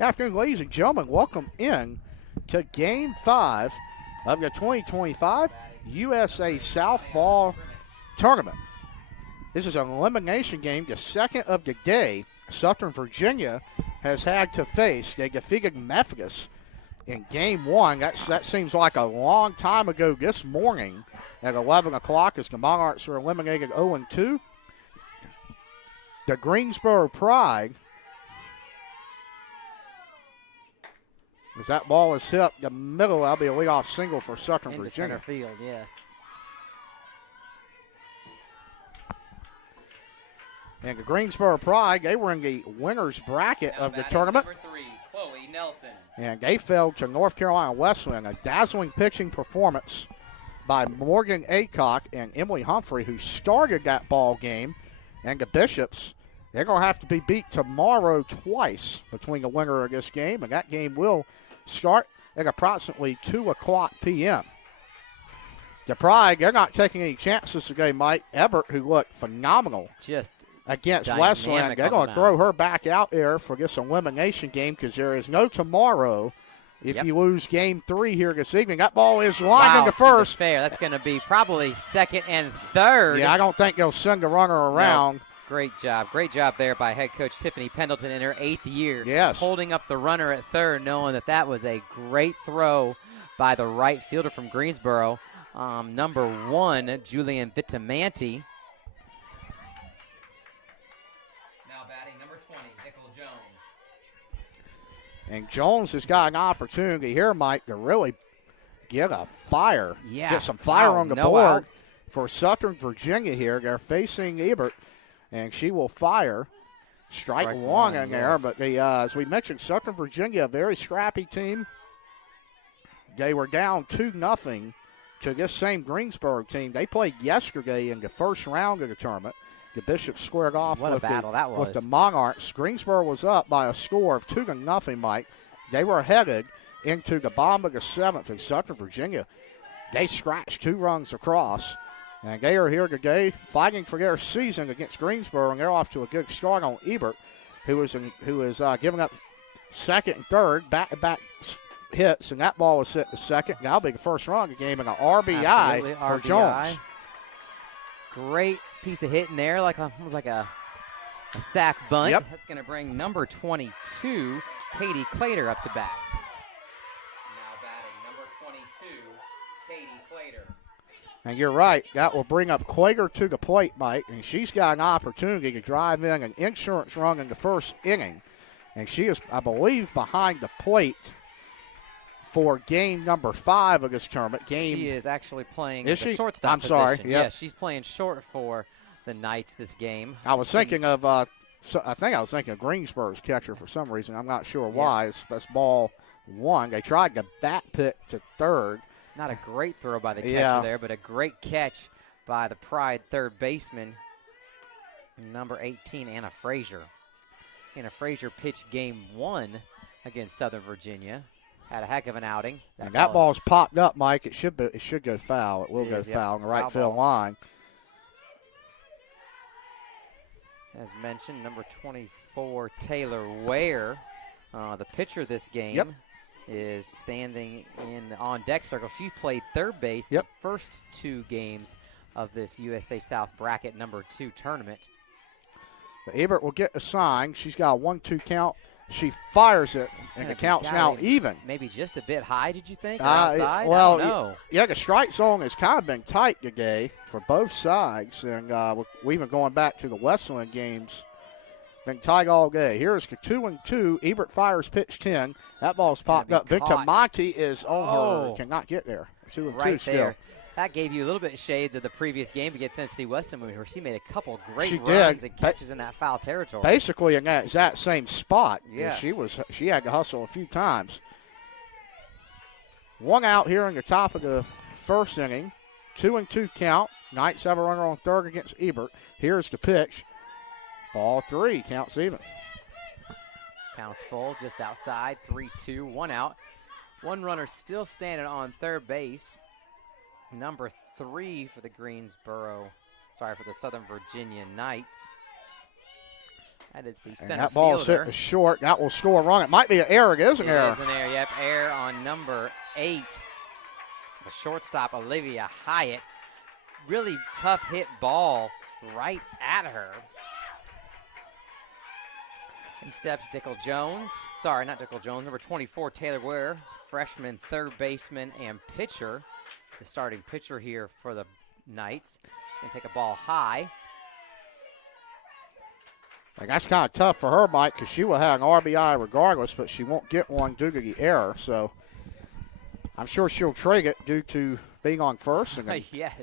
Afternoon, ladies and gentlemen. Welcome in to Game 5 of the 2025 USA South Ball Tournament. This is an elimination game, the second of the day. Southern Virginia has had to face. They defeated Memphis in Game 1. That seems like a long time ago this morning at 11 o'clock as the Monarchs were eliminated 0-2. The Greensboro Pride, as that ball is hit the middle, that'll be a leadoff single for Southern Into Virginia. Center field, yes. And the Greensboro Pride, they were in the winner's bracket of the tournament. Number 3, Chloe Nelson. And they fell to North Carolina Wesleyan. A dazzling pitching performance by Morgan Aycock and Emily Humphrey, who started that ball game. And the Bishops, they're going to have to be beat tomorrow twice between the winner of this game. And that game will start at approximately 2 o'clock p.m. The Pride, they're not taking any chances today, Mike. Ebert, who looked phenomenal Just against Wesleyan, they're going to throw her back out there for this elimination game because there is no tomorrow if you lose Game 3 here this evening. That ball is lined into first. Fair. That's going to be probably second and third. Yeah, I don't think they'll send the runner around. No. Great job. Great job there by head coach Tiffany Pendleton in her 8th year. Yes. Holding up the runner at third, knowing that that was a great throw by the right fielder from Greensboro. Number 1, Julian Vitamanti. Now batting number 20, Nicole Jones. And Jones has got an opportunity here, Mike, to really get a fire. Yeah. Get some fire on the no board outs. for Southern Virginia here. They're facing Ebert, and she will fire. Strike one in there, yes. but as we mentioned, Southern Virginia, a very scrappy team. They were down 2-0 to this same Greensboro team. They played yesterday in the first round of the tournament. The Bishops squared off What a battle that was. with the Monarchs. Greensboro was up by a score of 2-0, Mike. They were headed into the bottom of the 7th, and Southern Virginia, they scratched 2 runs across. And they are here today fighting for their season against Greensboro, and they're off to a good start on Ebert, who is giving up second and third, back-to-back hits, and that ball was hit to second. That'll be the first run of the game, and an RBI Absolutely, for RBI. Jones. Great piece of hitting there, almost like a sack bunt. Yep. That's going to bring number 22, Katie Clater, up to bat. Now batting number 22, Katie Clater. And you're right, that will bring up Quaker to the plate, Mike, and she's got an opportunity to drive in an insurance run in the first inning. And she is, I believe, behind the plate for game number 5 of this tournament. She is actually playing Is the she? shortstop I'm sorry. position. Yep. Yes, she's playing short for the Knights this game. I was thinking of, I think I was thinking of Greensboro's catcher for some reason. I'm not sure why. That's ball 1. They tried to bat pick to third. Not a great throw by the catcher there, but a great catch by the Pride third baseman, number 18, Anna Frazier. Anna Frazier pitched game 1 against Southern Virginia. Had a heck of an outing. That ball's popped up, Mike. It should go foul. It will go foul on the right Foul field ball. line. As mentioned, number 24, Taylor Ware, the pitcher this game, is standing in the on-deck circle. She played third base the first 2 games of this USA South Bracket number 2 tournament. But Ebert will get a sign. She's got a 1-2 count. She fires it, and the count's now even. Maybe just a bit high, did you think? Or outside? Well, I don't know. Yeah, the strike zone has kind of been tight today for both sides, and we're even going back to the Westland games. Been tight all day. Here's the 2-2. Ebert fires pitch 10. That ball's popped up. Vintamonte is on her. Cannot get there. 2-2 right still. there. That gave you a little bit of shades of the previous game against NC Weston, where she made a couple great runs and catches in that foul territory. Basically in that exact same spot. Yeah, she had to hustle a few times. 1 out here in the top of the first inning. 2-2 count. Knights have a runner on third against Ebert. Here's the pitch. Ball 3. Counts even. Counts full, just outside. 3-2, 1 out. 1 runner still standing on third base. Number 3 for the Southern Virginia Knights. That is the And center that ball's fielder. hit short. That will score a run. It might be an error. It is an error. It is an error, yep. Error on number 8. The shortstop, Olivia Hyatt. Really tough hit ball right at her. In steps Dickel Jones. Sorry, not Dickel Jones. Number 24, Taylor Ware. Freshman, third baseman, and pitcher. The starting pitcher here for the Knights. She's going to take a ball high. Like, that's kind of tough for her, Mike, because she will have an RBI regardless, but she won't get one due to the error. So I'm sure she'll trade it due to being on first. And then Yes.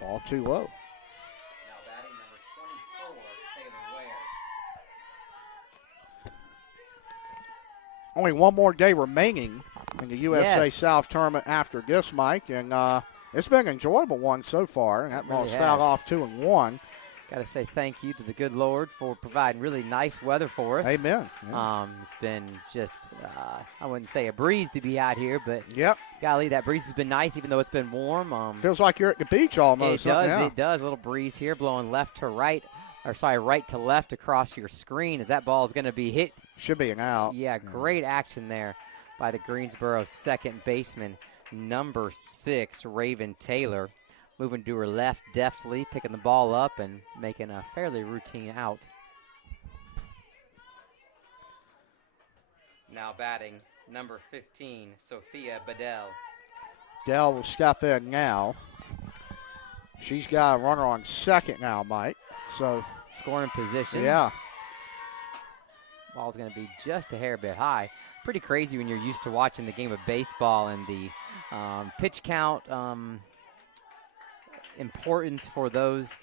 ball too low. Now batting number 24, Taylor Ware. Only one more day remaining in the USA Yes. South tournament after this, Mike, and it's been an enjoyable one so far. And that It really ball's fouled has. off 2-1. Got to say thank you to the good Lord for providing really nice weather for us. Amen. Yeah. It's been just, I wouldn't say a breeze to be out here, but Yep. golly, that breeze has been nice even though it's been warm. Feels like you're at the beach almost. It does, Yeah. it does. A little breeze here blowing left to right, or sorry, right to left across your screen as that ball is going to be hit. Should be an out. Yeah, great action there by the Greensboro second baseman, number 6, Raven Taylor. Moving to her left deftly, picking the ball up and making a fairly routine out. Now batting number 15, Sophia Bedell. Dell will step in now. She's got a runner on second now, Mike. So, Scoring position. yeah. Ball's going to be just a hair bit high. Pretty crazy when you're used to watching the game of baseball and the pitch count importance for those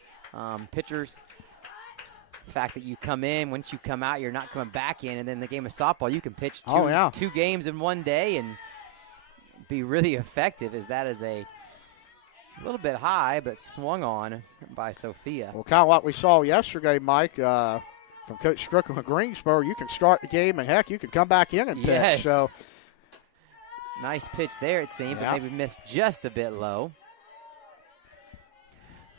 pitchers. The fact that you come in, once you come out, you're not coming back in. And then the game of softball, you can pitch two games in one day and be really effective. That is a little bit high, but swung on by Sophia. Well, kind of like we saw yesterday, Mike, from Coach Strickland of Greensboro, you can start the game, and, heck, you can come back in and pitch. Yes. So, Nice pitch there, it seemed, Yeah. but maybe missed just a bit low.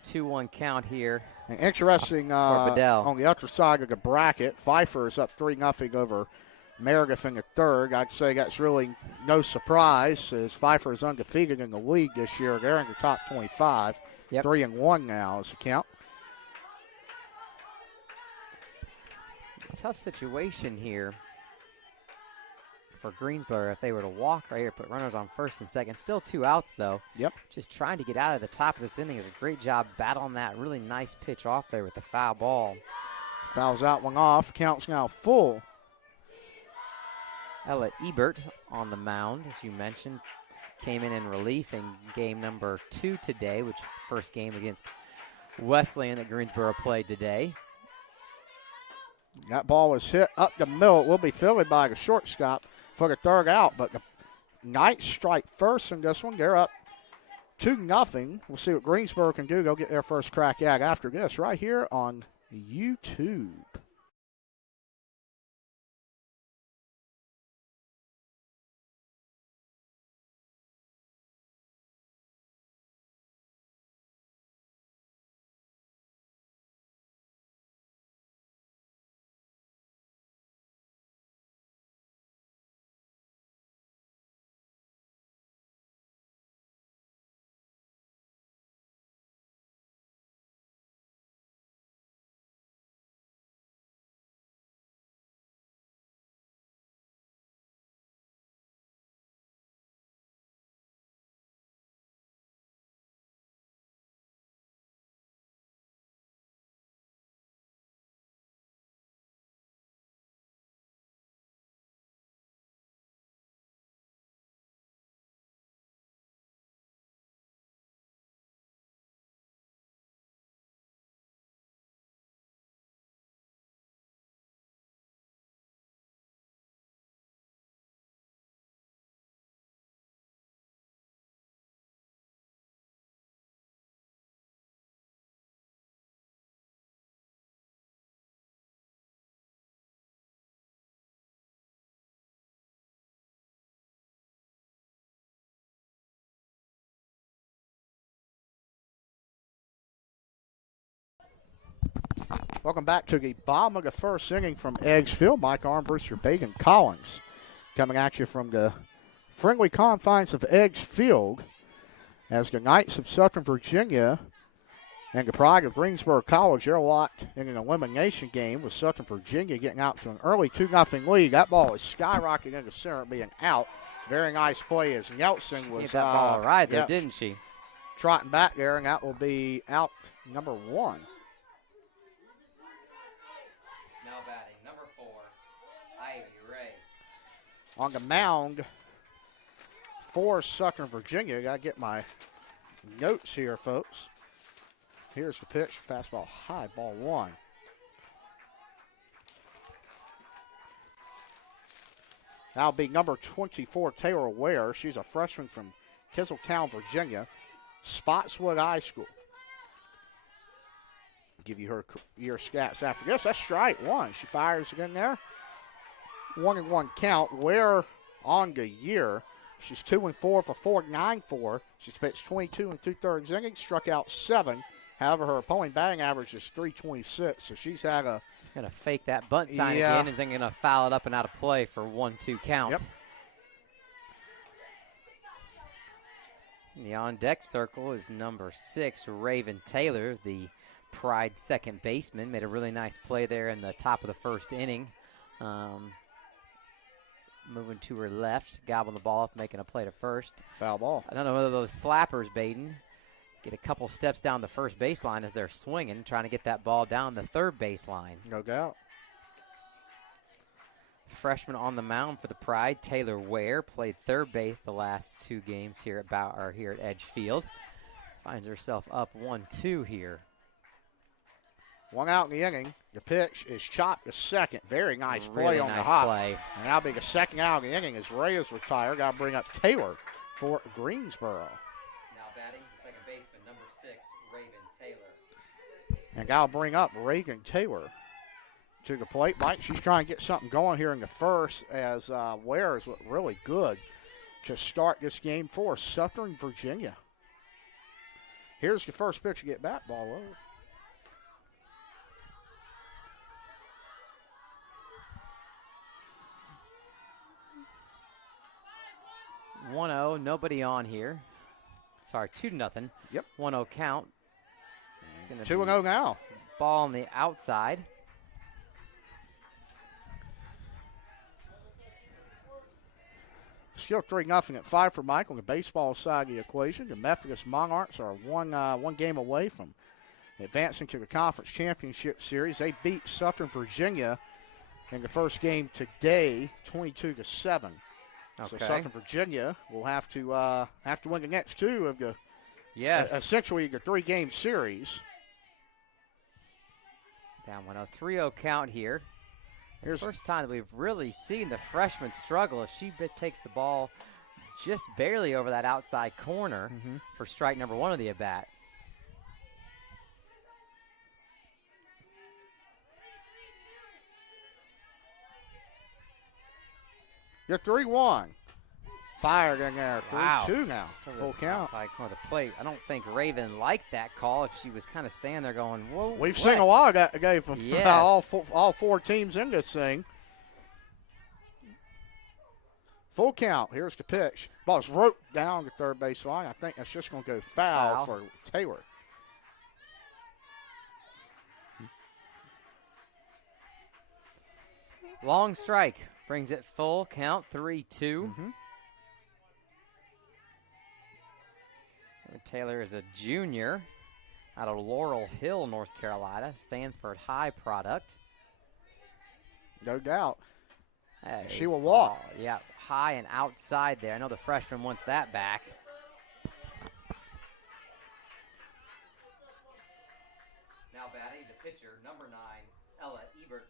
2-1 count here. an interesting Bedell. on the other side of the bracket, Pfeiffer is up 3-0 over Meredith in the third. I'd say that's really no surprise, as Pfeiffer is undefeated in the league this year. They're in the top 25. Yep. 3-1 now is the count. Tough situation here for Greensboro if they were to walk right here, put runners on first and second. Still 2 outs, though. Yep. Just trying to get out of the top of this inning is a great job battling that really nice pitch off there with the foul ball. Fouls that one off. Count's now full. Ella Ebert on the mound, as you mentioned, came in relief in game number 2 today, which is the first game against Wesleyan that Greensboro played today. That ball was hit up the middle. It will be fielded by the shortstop for the third out, but the Knights strike first in this one. They're up 2-0. We'll see what Greensboro can do. Go get their first crack at after this right here on YouTube. Welcome back to the bottom of the first inning from Edgefield. Mike Armbruster, Bacon Collins coming at you from the friendly confines of Edgefield as the Knights of Southern Virginia and the Pride of Greensboro College are locked in an elimination game with Southern Virginia getting out to an early 2-0 lead. That ball is skyrocketing into center, being out. Very nice play as Nelson was. Gave that ball right there, yeah, didn't she? Trotting back there, and that will be out number 1. Now batting, number 4, Ivy Ray. On the mound for Southern Virginia. Got to get my notes here, folks. Here's the pitch. Fastball high, ball 1. That'll be number 24, Taylor Ware. She's a freshman from Kiseltown, Virginia. Spotswood High School. Give you her year stats after this. That's strike 1. She fires again there. 1-1 count. Ware on the year. She's 2-4 for .494. She's pitched 22 2/3 innings, struck out 7. However, her opponent batting average is .326, so she's had a. Gonna fake that bunt sign again, and then gonna foul it up and out of play for 1-2 count. Yep. The on-deck circle is number 6, Raven Taylor, the Pride second baseman. Made a really nice play there in the top of the first inning. Moving to her left, gobbling the ball up, making a play to first. Foul ball. I don't know whether those slappers, Baden, get a couple steps down the first baseline as they're swinging, trying to get that ball down the third baseline. No doubt. Freshman on the mound for the Pride, Taylor Ware, played third base the last 2 games here at Edgefield. Finds herself up 1-2 here. 1 out in the inning. The pitch is chopped to second. Very nice play Really on nice the hop. play. And that'll be the second out of the inning as Ray is retired. Got to bring up Taylor for Greensboro. Now batting, the second baseman, number 6, Raven Taylor. And got to bring up Reagan Taylor to the plate. Mike, she's trying to get something going here in the first as Ware is looked really good to start this game for Southern Virginia. Here's the first pitch to get bat, ball over. 1-0, nobody on here. Sorry, 2-0. Yep. 1-0 count. 2-0 now. Ball on the outside. Still 3-0 at 5 for Mike on the baseball side of the equation. The Methodist Monarchs are one game away from advancing to the Conference Championship Series. They beat Southern Virginia in the first game today, 22-7. Okay. So Southern Virginia will have to win the next 2 of the essentially the 3-game series. Down 1-0, 3-0 count here. Here's the first time that we've really seen the freshman struggle as she takes the ball just barely over that outside corner for strike number 1 of the at-bat. You're 3-1. Fired in there. 3-2 Wow. now. Full count. Outside corner of the plate. I don't think Raven liked that call if she was kind of standing there going, whoa. We've seen a lot of that game from Yes. all 4 teams in this thing. Full count. Here's the pitch. Ball's roped down the third base line. I think that's just going to go foul for Taylor. Long strike. Brings it full count, 3-2. Taylor is a junior out of Laurel Hill, North Carolina, Sanford High product. No doubt. That She is will walk. ball. Yeah, high and outside there. I know the freshman wants that back. Now batting, the pitcher, number 9, Ella Ebert.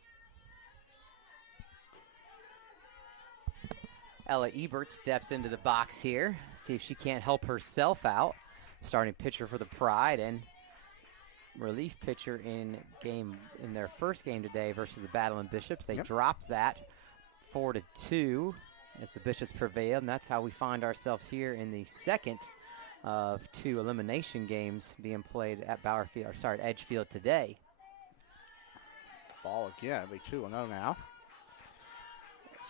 Ella Ebert steps into the box here. See if she can't help herself out. Starting pitcher for the Pride and relief pitcher in their first game today versus the Battling Bishops. They dropped that 4-2 as the Bishops prevailed, and that's how we find ourselves here in the second of 2 elimination games being played at Edgefield today. Ball again. It'll be 2-0 now.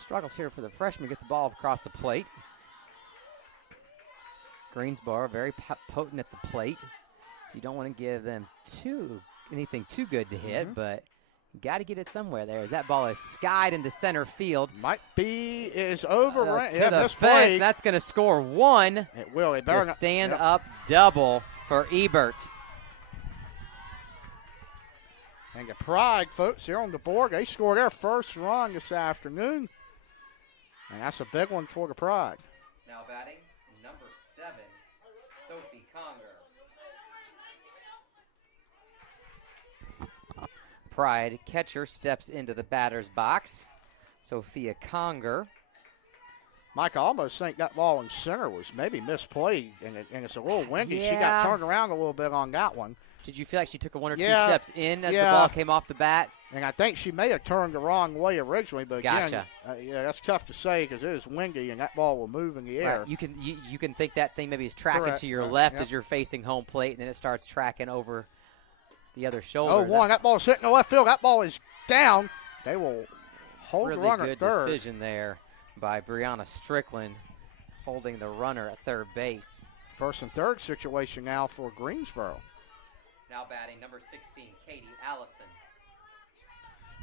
Struggles here for the freshman. Get the ball across the plate. Greensboro very potent at the plate. So you don't want to give them anything too good to hit, but you got to get it somewhere there. As that ball is skied into center field. Is overran. To the fence. That's going to score 1. It will. It better stand up double for Ebert. And the Pride folks here on the board, they scored their first run this afternoon. And that's a big one for the Pride. Now batting, number 7, Sophie Conger. Pride catcher steps into the batter's box. Sophia Conger. Mike, I almost think that ball in center was maybe misplayed, and it's a little windy. Yeah. She got turned around a little bit on that one. Did you feel like she took a 1 or 2 steps in as the ball came off the bat? And I think she may have turned the wrong way originally, but Gotcha. again, that's tough to say because it is windy and that ball will move in the air. Right. You can think that thing maybe is tracking to your left as you're facing home plate, and then it starts tracking over the other shoulder. 0-1. That ball's hitting the left field. That ball is down. They will hold the runner at third. Really good decision there by Brianna Strickland, holding the runner at third base. First and third situation now for Greensboro. Now batting, number 16, Katie Allison.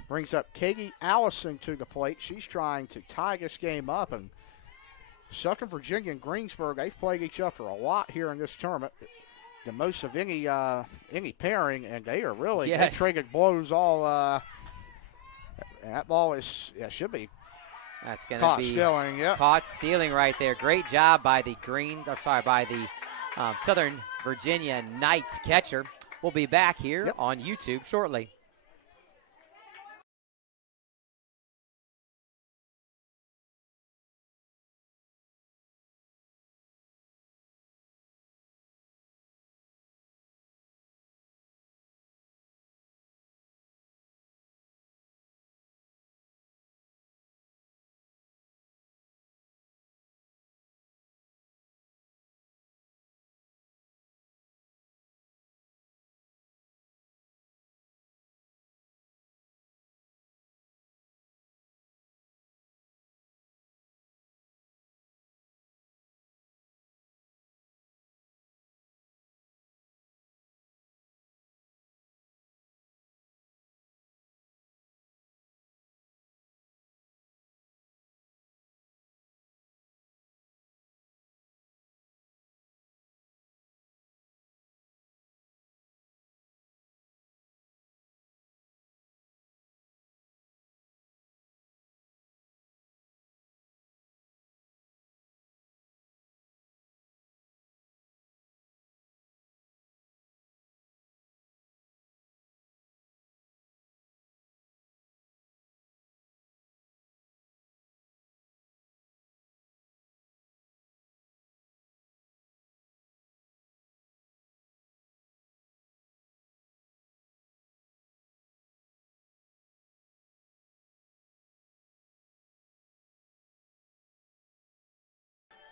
Brings up Katie Allison to the plate. She's trying to tie this game up. And Southern Virginia and Greensboro, they've played each other a lot here in this tournament. The most of any pairing, and they are really they traded blows all. That ball should be. That's going to be stealing. Yep. Caught stealing right there. Great job by the Southern Virginia Knights catcher. We'll be back here on YouTube shortly.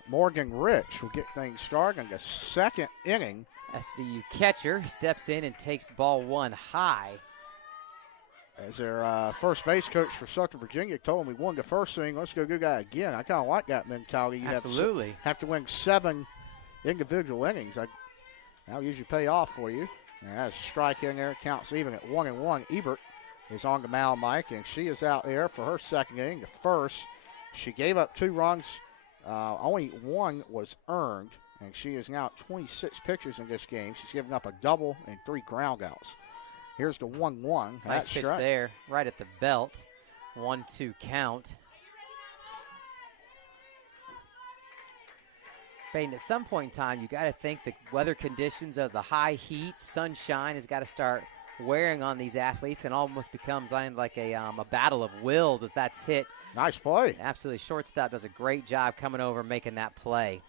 Morgan Rich will get things started in the second inning. SVU catcher steps in and takes ball 1 high. As their first base coach for Southern Virginia told him we won the first inning, let's go do that again. I kind of like that mentality. You Absolutely. have to win 7 individual innings. That'll usually pay off for you. And that's a strike in there. It counts even at 1-1. Ebert is on the mound, Mike, and she is out there for her second inning. The first, she gave up 2 runs. Only 1 was earned, and she is now at 26 pitches in this game. She's given up a double and 3 ground outs. Here's the 1-1. Nice pitch there, right at the belt. 1-2 count. Baden, at some point in time, you got to think the weather conditions of the high heat, sunshine has got to start wearing on these athletes, and almost becomes like a battle of wills as that's hit. Nice play. Absolutely. Shortstop does a great job coming over and making that play.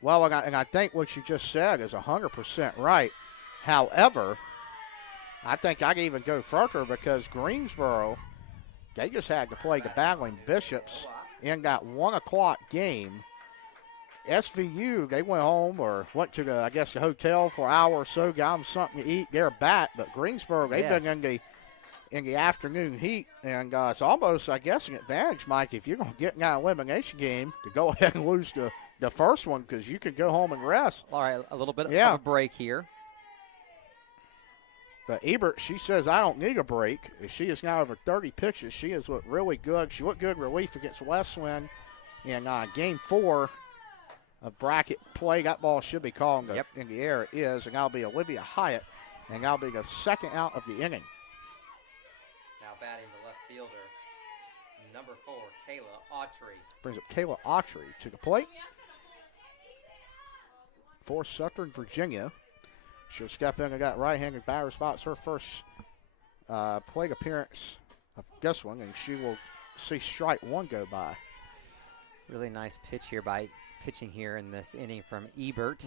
Well, and I think what you just said is 100% right. However, I think I can even go further because Greensboro, they just had to play the Battling Bishops in that 1 o'clock game. SVU, they went home or went to the hotel for an hour or so, got them something to eat. They're back, but Greensboro, they've been in the afternoon heat, and it's almost, an advantage, Mike, if you're going to get in that elimination game to go ahead and lose the first one because you can go home and rest. All right, a little bit of a break here. But Ebert, she says, I don't need a break. She is now over 30 pitches. She has looked really good. She looked good relief against Westland in Game 4 of bracket play. That ball should be called in the air. It is, and that'll be Olivia Hyatt, and that'll be the second out of the inning. Now batting the left fielder, number 4, Kayla Autry. Brings up Kayla Autry to the plate. For Southern Virginia. She'll step in and got right-handed batter spots. Her first plate appearance of this one, and she will see strike one go by. Really nice pitching here in this inning from Ebert.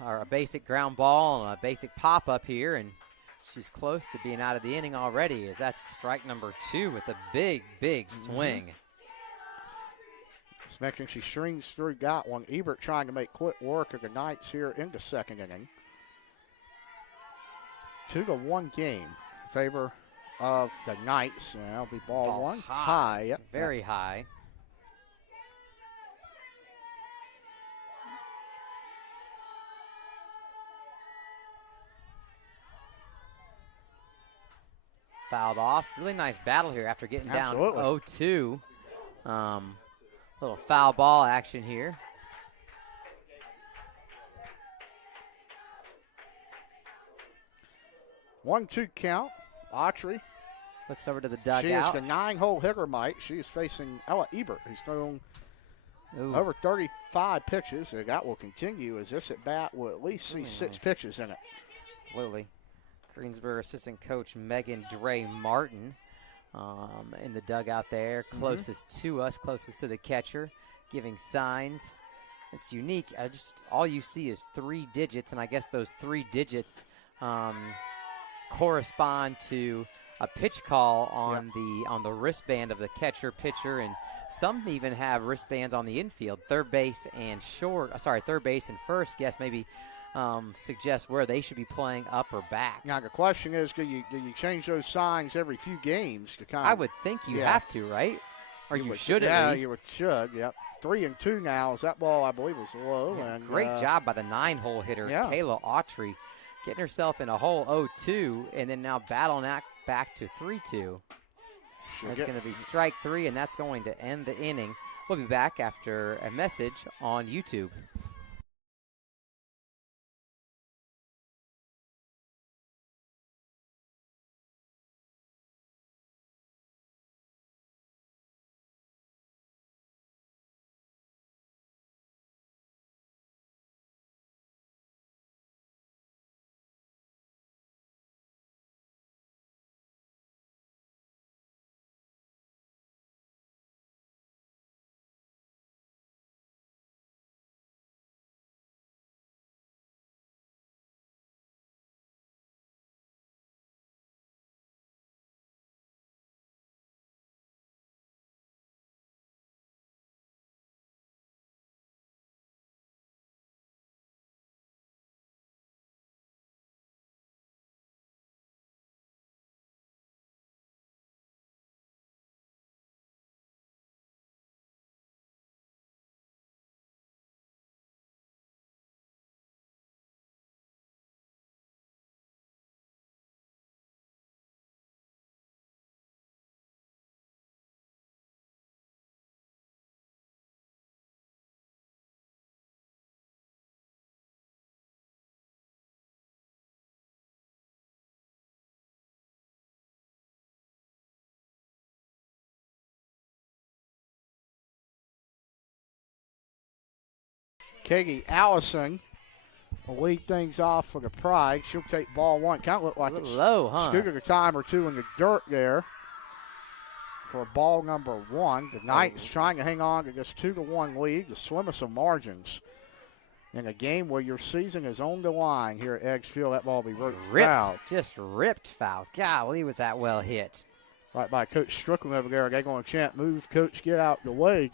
A basic ground ball and a basic pop-up here, and she's close to being out of the inning already, as that's strike number 2 with a big, big swing. Just mentioning she strings through, got one. Ebert trying to make quick work of the Knights here in the second inning. 2-1 game in favor of the Knights. And that'll be ball one. High. Yep. Very high. Fouled off. Really nice battle here after getting down 0-2. Little foul ball action here. One-two count. Autry looks over to the dugout. She is the 9-hole hitter, Mike. She is facing Ella Ebert, who's thrown over 35 pitches. And that will continue as this at bat will at least see 6 pitches in it. Absolutely. Greensboro assistant coach Megan Dre Martin in the dugout there, closest to us, closest to the catcher, giving signs. It's unique. All you see is 3 digits, and I guess those 3 digits correspond to a pitch call on the wristband of the catcher, pitcher, and some even have wristbands on the infield, third base and first. Yes, maybe suggest where they should be playing up or back. Now the question is, do you change those signs every few games to kind of? I would think you have to, right? Or you should at least. Yeah, you should. Yep. 3-2 now. Is that ball? I believe was low. Yeah, and great job by the 9-hole hitter, Kayla Autry, getting herself in a hole 0-2, and then now battling back to 3-2. That's going to be strike 3, and that's going to end the inning. We'll be back after a message on YouTube. Katie Allison will lead things off for the Pride. She'll take ball one. Kind of look like it's low, huh? Scooted a time or two in the dirt there for ball number 1. The Knights trying to hang on to this 2-1 lead to swim us some margins in a game where your season is on the line here at Edgefield. That ball will be ripped foul. Just ripped foul. Golly, was that well hit. Right by Coach Strickland over there. They're going to chant, move, Coach, get out the way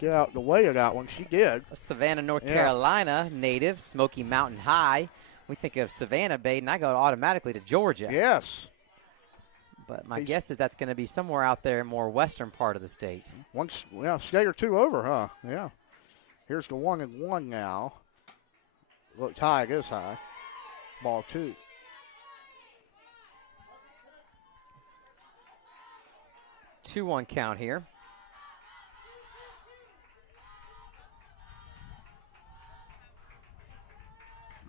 of that one. She did. Savannah, North Carolina native, Smoky Mountain High. We think of Savannah, Baden, I go automatically to Georgia. Yes. But my guess is that's going to be somewhere out there, more western part of the state. Skate or two over, huh? Yeah. Here's the 1-1 now. Look, tie is high. Ball 2. 2-1 count here.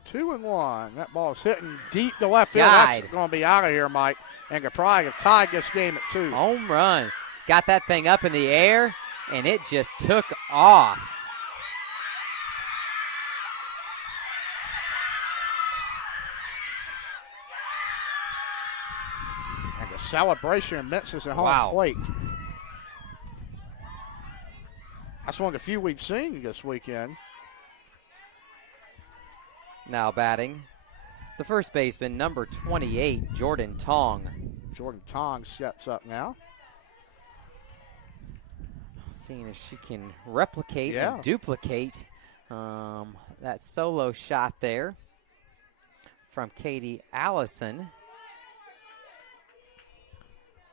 Two and one. That ball's hitting deep to left field. That's going to be out of here, Mike. And could probably have tied this game at 2. Home run. Got that thing up in the air, and it just took off. And the celebration immenses at home plate. That's one of the few we've seen this weekend. Now batting, the first baseman, number 28, Jordan Tong. Jordan Tong steps up now. Seeing if she can replicate and duplicate that solo shot there from Katie Allison.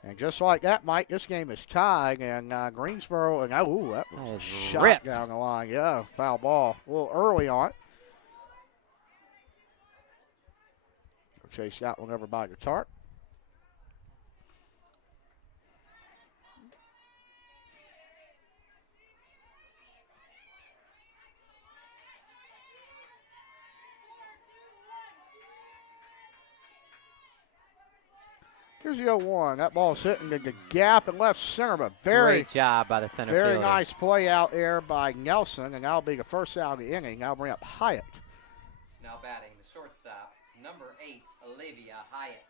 And just like that, Mike, this game is tied, and Greensboro, and that was a shot ripped down the line. Yeah, foul ball. A little early on it. Chase that one over by the tarp. Here's the 0-1. That ball's hitting the gap in left center, but great job by the center fielder. Very nice play out there by Nelson, and that'll be the first out of the inning. I'll bring up Hyatt. Now batting the shortstop, number 8, Olivia Hyatt.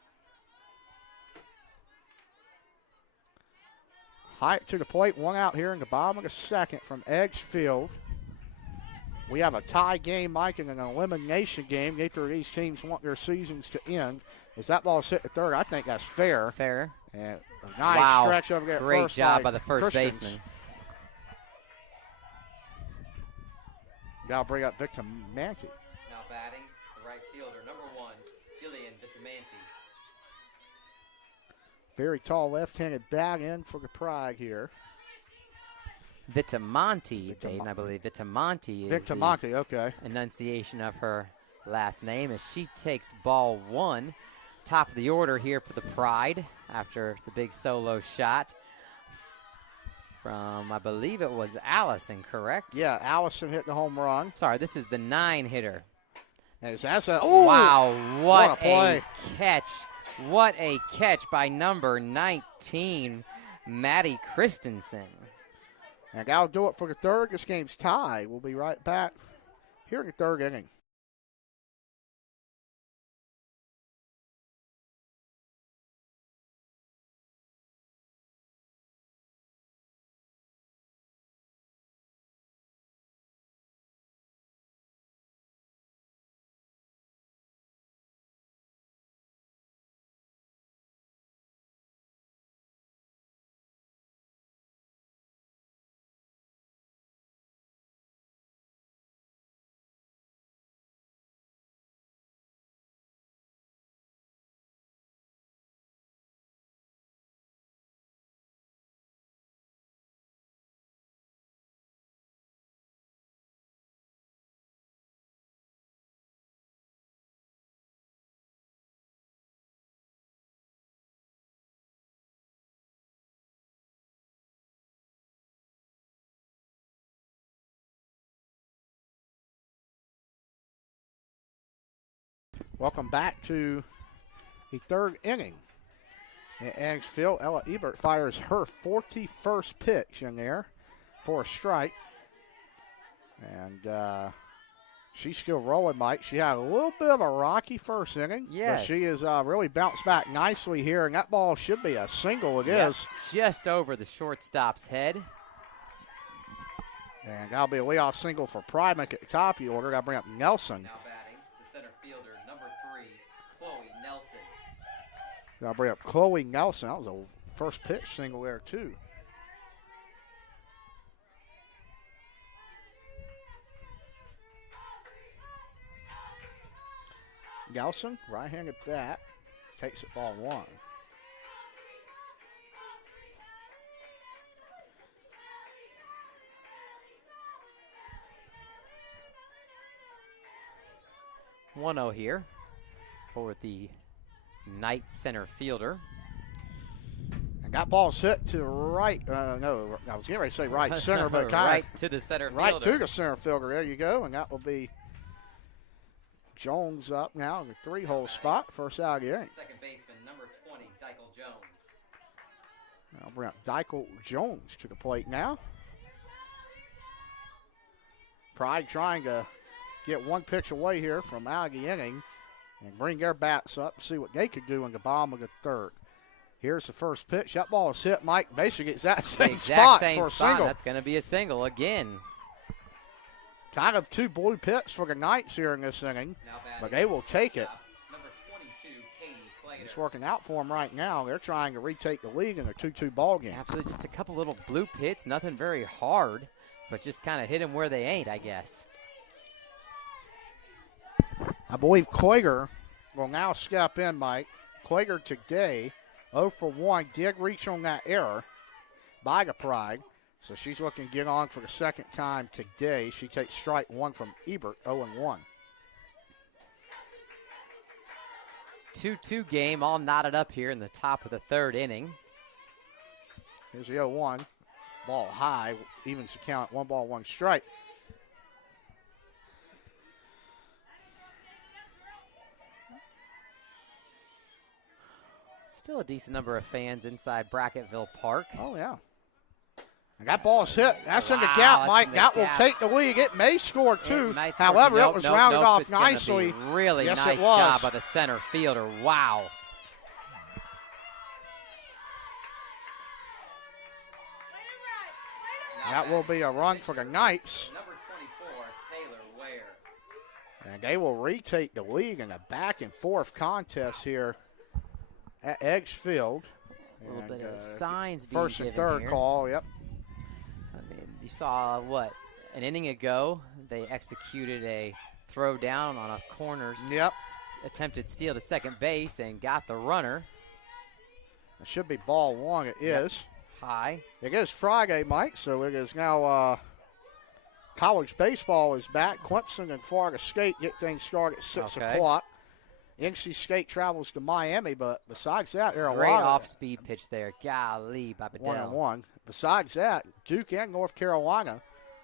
Hyatt to the plate, one out here in the bottom of the second from Edgefield. We have a tie game, Mike, and an elimination game. Neither of these teams want their seasons to end. As that ball's hit to third, I think that's fair. Fair. And a nice stretch over there. Great job by the first baseman. Now bring up Victor Manti. Now batting the right fielder, number 1, Jillian Vitamanti. Very tall left-handed bat in for the Pride here. Vitamanti, Dayton, I believe. Vitamanti is Vitamanti, okay. Enunciation of her last name as she takes ball 1. Top of the order here for the Pride after the big solo shot from, I believe it was Allison, correct? Yeah, Allison hit the home run. Sorry, this is the 9 hitter. Wow, what a catch. What a catch by number 19, Maddie Christensen. And that'll do it for the third. This game's tied. We'll be right back here in the third inning. Welcome back to the third inning. At Edgefield, Ella Ebert fires her 41st pitch in there for a strike. And she's still rolling, Mike. She had a little bit of a rocky first inning. Yes. But she has really bounced back nicely here, and that ball should be a single. It is. Just over the shortstop's head. And that'll be a leadoff single for Primack at the top of the order. That'll bring up Nelson. Now batting the center fielder, number 3, Chloe Nelson. That'll bring up Chloe Nelson. That was the first pitch single there, too. Gelson, right-handed bat, takes it ball 1. (1-0) here for the Knight center fielder. And that ball's hit to right. No, I was getting ready to say right center, but kind right to the center fielder. Right to the center fielder. There you go, and that will be Jones up now in the 3-hole spot. First out of the inning. Second baseman, number 20, Deichel Jones. Now bring up Deichel Jones to the plate now. Pride trying to get one pitch away here from out of the inning and bring their bats up, see what they could do in the bottom of the 3rd. Here's the first pitch. That ball is hit, Mike. Basically, it's that same spot for a single. That's going to be a single again. Kind of 2 blue pits for the Knights here in this inning, but they will take it. Number 22, Katie Plater. It's working out for them right now. They're trying to retake the lead in a 2-2 ball game. Absolutely, just a couple little blue pits, nothing very hard, but just kind of hit them where they ain't, I guess. I believe Koiger will now step in, Mike. Koiger today, 0 for 1, did reach on that error by the Pride. So she's looking to get on for the second time today. She takes strike 1 from Ebert, 0-1. 2-2 game, all knotted up here in the top of the 3rd inning. Here's the 0-1. Ball high, evens the count, 1 ball, 1 strike. Still a decent number of fans inside Bracketville Park. Oh, yeah. And that ball's hit. That's in the gap, Mike. That will take the lead. It may score 2. However, it was rounded off nicely. Really yes, nice job by the center fielder. Wow. That will be a run for the Knights. Number 24, Taylor Ware. And they will retake the lead in a back-and-forth contest here at Edgefield. A little bit of signs being first and given third here. call, yep. I mean, you saw, what, an inning ago, they executed a throw down on a corner's attempted steal to second base and got the runner. It should be ball 1. It is. High. It is Friday, Mike, so it is now college baseball is back. Clemson and Florida State get things started at 6 o'clock. NC State travels to Miami, but besides that, there are great a lot off-speed pitch there. Golly, by Bedell. 1-1. Besides that, Duke and North Carolina,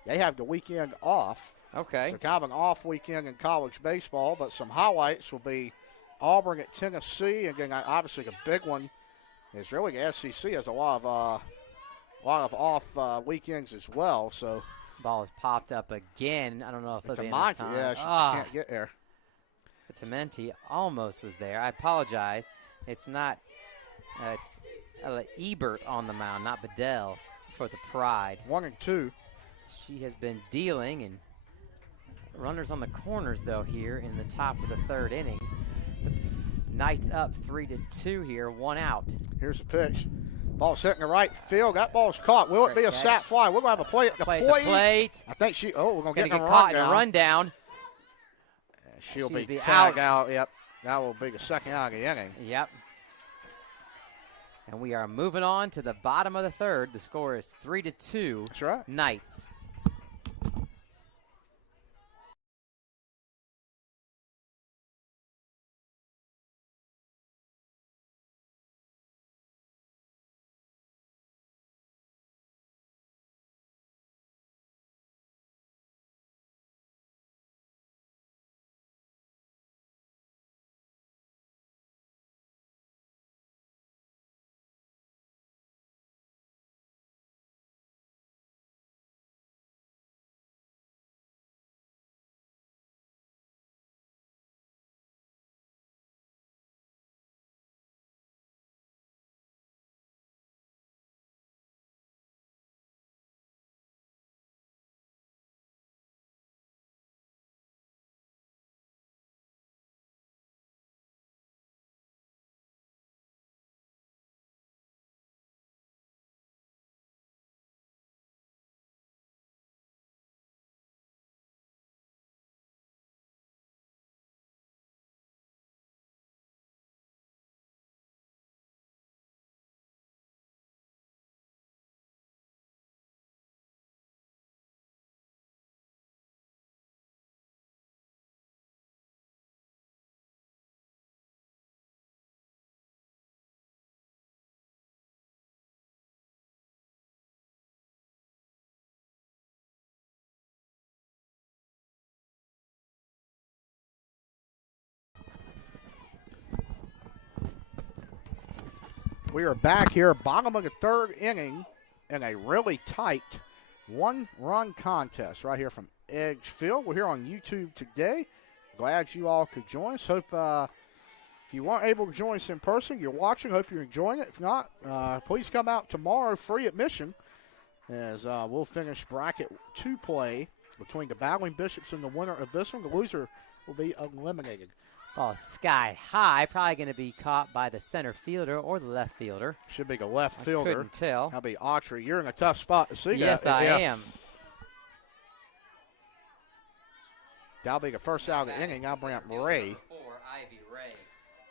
they have the weekend off. Okay. So kind of an off weekend in college baseball, but some highlights will be Auburn at Tennessee, and then obviously the big one is really the SEC has a lot of off weekends as well. So ball has popped up again. I don't know if it's a time. Monty. Yeah, she can't get there. Tamenti almost was there. I apologize. It's not. It's Ebert on the mound, not Bedell for the Pride. 1-2. She has been dealing, and runners on the corners though here in the top of the 3rd inning. The Knights up 3-2 here, 1 out. Here's the pitch. Ball's hit in the right field. That ball's caught. Will it be a sac fly? We're going to have a play at the plate. I think she. Oh, we're going to get caught in a rundown. She'll be tagged out. Yep. That will be the second out of the inning. Yep. And we are moving on to the bottom of the 3rd. The score is 3-2. That's right. Knights. We are back here, bottom of the third inning, in a really tight one-run contest right here from Edgefield. We're here on YouTube today. Glad you all could join us. Hope if you weren't able to join us in person, you're watching. Hope you're enjoying it. If not, please come out tomorrow, free admission, as we'll finish bracket 2 play between the Battling Bishops and the winner of this one. The loser will be eliminated. Ball sky high, probably going to be caught by the center fielder or the left fielder. Should be the left fielder. I couldn't tell. That'll be Autry. You're in a tough spot to see that. Yes, I am. That'll be the first out of the inning. I'll bring up Ray. Ivy Ray.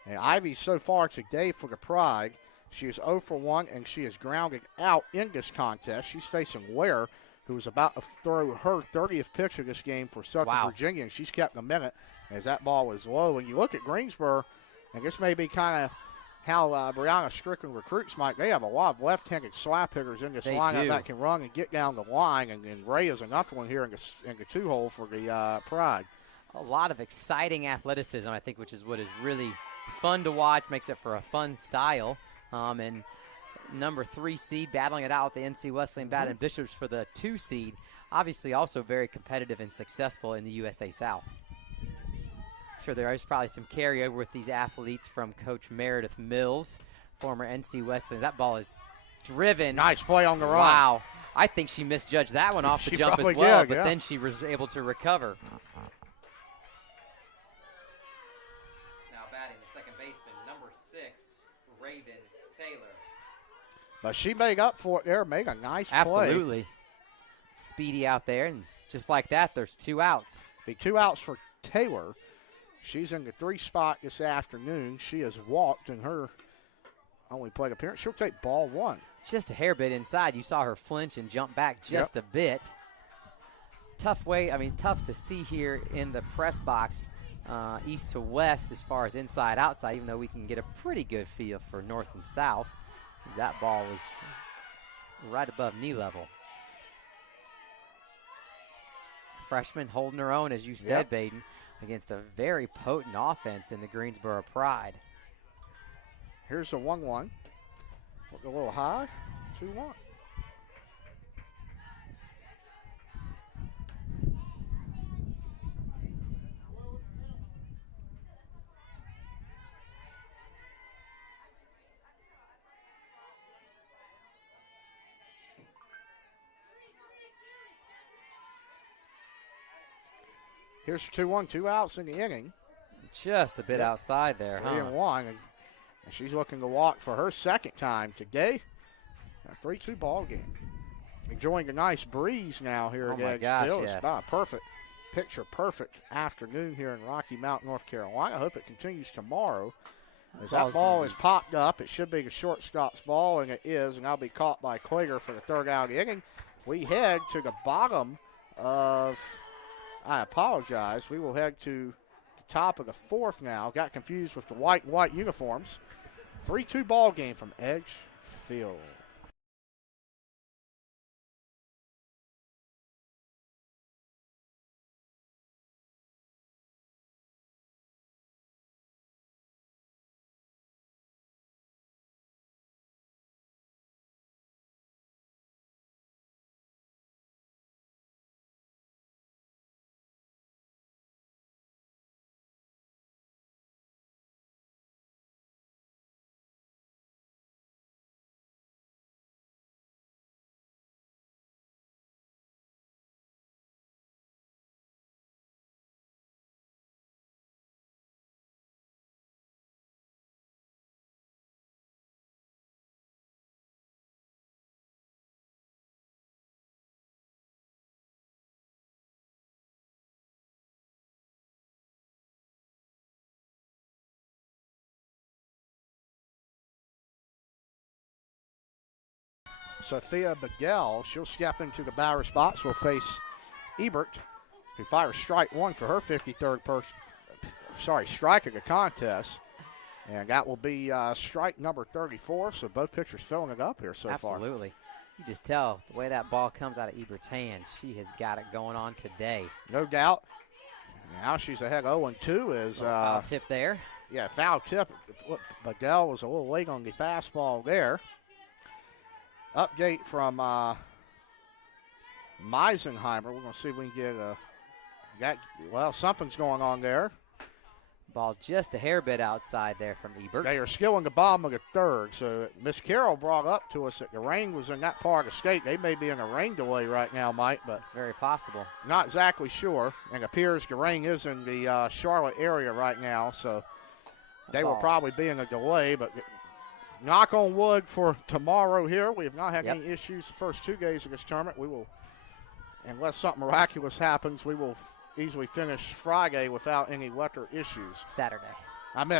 And Ivy so far today for the Pride, she is 0 for 1, and she is grounded out in this contest. She's facing Ware, who is about to throw her 30th pitch of this game for Southern Virginia, and she's kept a minute as that ball was low. And you look at Greensboro, and this may be kind of how Brianna Strickland recruits, Mike. They have a lot of left-handed slap hitters in this lineup that can run and get down the line, and Ray is another one here in the 2-hole for the Pride. A lot of exciting athleticism, I think, which is what is really fun to watch, makes it for a fun style. And number 3 seed battling it out with the NC Wesleyan Battling Bishops for the 2 seed. Obviously also very competitive and successful in the USA South. I'm sure there is probably some carryover with these athletes from Coach Meredith Mills, former NC Wesleyan. That ball is driven. Nice play on the run. Wow. I think she misjudged that one off the jump as well, but then she was able to recover. Now batting the second baseman, number 6, Raven Taylor. But she made up for it there, made a nice play. Absolutely. Speedy out there, and just like that, there's 2 outs. Be 2 outs for Taylor. She's in the 3 spot this afternoon. She has walked in her only plate appearance. She'll take ball 1. Just a hair bit inside. You saw her flinch and jump back just a bit. Tough to see here in the press box, east to west as far as inside, outside, even though we can get a pretty good feel for north and south. That ball was right above knee level. Freshman holding her own, as you said, Baden, against a very potent offense in the Greensboro Pride. Here's the 1-1. A little high, 2-1. Here's 2-1, 2 outs in the inning. Just a bit outside there, 3-1, and she's looking to walk for her second time today. A 3-2 ball game. Enjoying a nice breeze now here at Edgefield. It's about a picture-perfect afternoon here in Rocky Mount, North Carolina. I hope it continues tomorrow. As that ball is popped up, it should be the shortstop's ball, and it is, and that'll be caught by Klager for the 3rd out of the inning. We head to the bottom of, I apologize, we will head to the top of the 4th now. Got confused with the white and white uniforms. 3-2 ball game from Edgefield. Sophia Miguel, she'll step into the batter's box. Will face Ebert, who fires strike 1 for her 53rd strike of the contest. And that will be strike number 34, so both pitchers filling it up here so far. Absolutely. You just tell the way that ball comes out of Ebert's hand. She has got it going on today. No doubt. Now she's ahead 0-2 as foul tip there. Yeah, foul tip. Miguel was a little late on the fastball there. Update from Meisenheimer. We're going to see if we can get well, something's going on there. Ball just a hair bit outside there from Ebert. They are skilling the bottom of the third. So Miss Carroll brought up to us that the rain was in that part of the state. They may be in a rain delay right now, Mike, but it's very possible. Not exactly sure. And it appears the rain is in the Charlotte area right now, so they will probably be in a delay. But knock on wood for tomorrow here. We have not had any issues the first 2 days of this tournament. We will, unless something miraculous happens, we will easily finish Friday without any weather issues. Saturday. I'm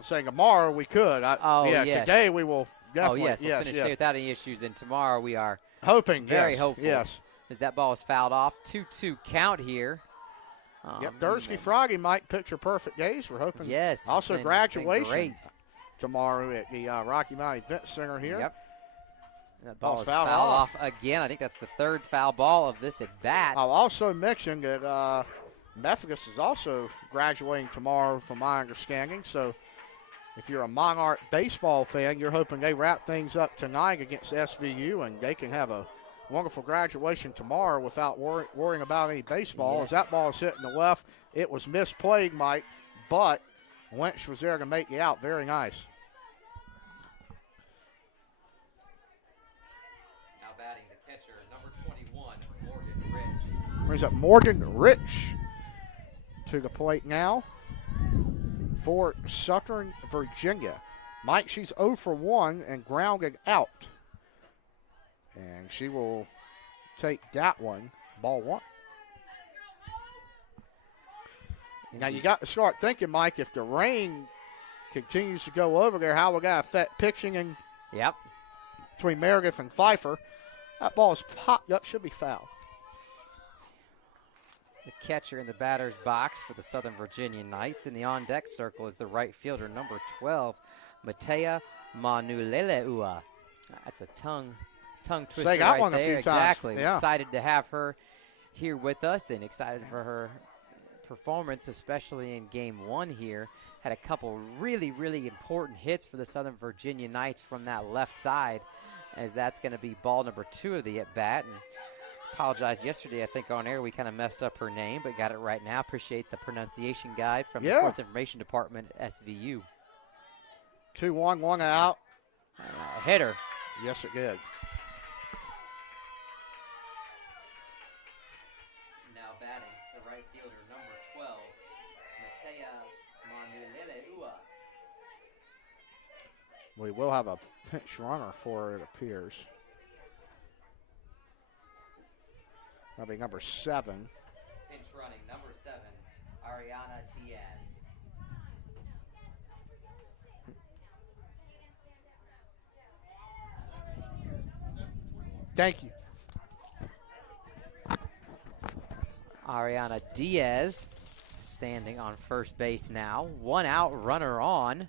saying tomorrow we could. Today we will definitely. We'll finish without any issues, and tomorrow we are hoping, very hopeful. Yes. As that ball is fouled off. 2-2 count here. Thursday, Friday, Mike, picture perfect days. We're hoping. Yes. Also graduation tomorrow at the Rocky Mountain Event Center here. Yep. That ball is fouled off again. I think that's the 3rd foul ball of this at bat. I'll also mention that Methodist is also graduating tomorrow, from my understanding. So if you're a Monarch baseball fan, you're hoping they wrap things up tonight against SVU and they can have a wonderful graduation tomorrow without worrying about any baseball. Yes. As that ball is hitting the left, it was misplayed, Mike, but Lynch was there to make the out. Very nice. Batting the catcher, number 21, Morgan Rich. Brings up Morgan Rich to the plate now for Southern Virginia. Mike, she's 0 for 1 and grounded out. And she will take that one, ball 1. Now you got to start thinking, Mike, if the rain continues to go over there, how will that affect pitching and between Meredith and Pfeiffer? That ball is popped up, should be foul. The catcher in the batter's box for the Southern Virginia Knights in the on-deck circle is the right fielder, number 12, Matea Manuleleua. That's a tongue twister Say that right one there. a few Exactly. times. Yeah. Excited to have her here with us and excited for her performance, especially in game 1 here. Had a couple really, really important hits for the Southern Virginia Knights from that left side, as that's going to be ball number 2 of the at-bat. And apologized yesterday, I think, on air. We kind of messed up her name, but got it right now. Appreciate the pronunciation guide from the Sports Information Department at SVU. 2-1, 1 out. Hit her. Yes, it did. Now batting the right fielder, number 12, Matea Manuleleua. We will have a pinch runner for her, it appears. That'll be number 7. Pinch running, number 7, Ariana Diaz. Thank you. Ariana Diaz standing on first base now. 1 out, runner on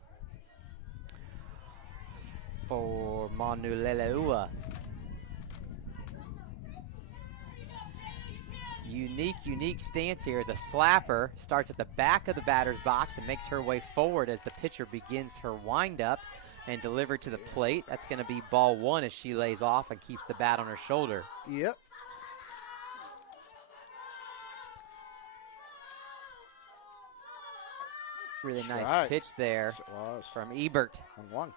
for Manuleleua. Unique stance here as a slapper starts at the back of the batter's box and makes her way forward as the pitcher begins her windup and delivered to the plate. That's going to be ball 1 as she lays off and keeps the bat on her shoulder. Yep. Really nice pitch there from Ebert. And 1.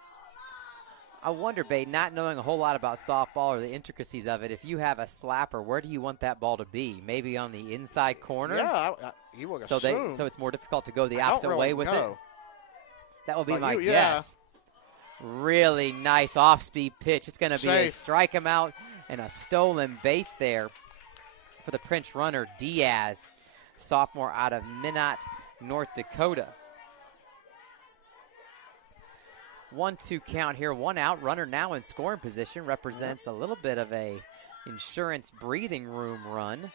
I wonder, Bade, not knowing a whole lot about softball or the intricacies of it, if you have a slapper, where do you want that ball to be? Maybe on the inside corner? Yeah, you would assume. So it's more difficult to go the opposite way with it? That will be my guess. Yeah. Really nice off-speed pitch. It's going to be a strike him out and a stolen base there for the pinch runner, Diaz, sophomore out of Minot, North Dakota. 1-2 count here, 1 out. Runner now in scoring position, represents a little bit of a insurance breathing room run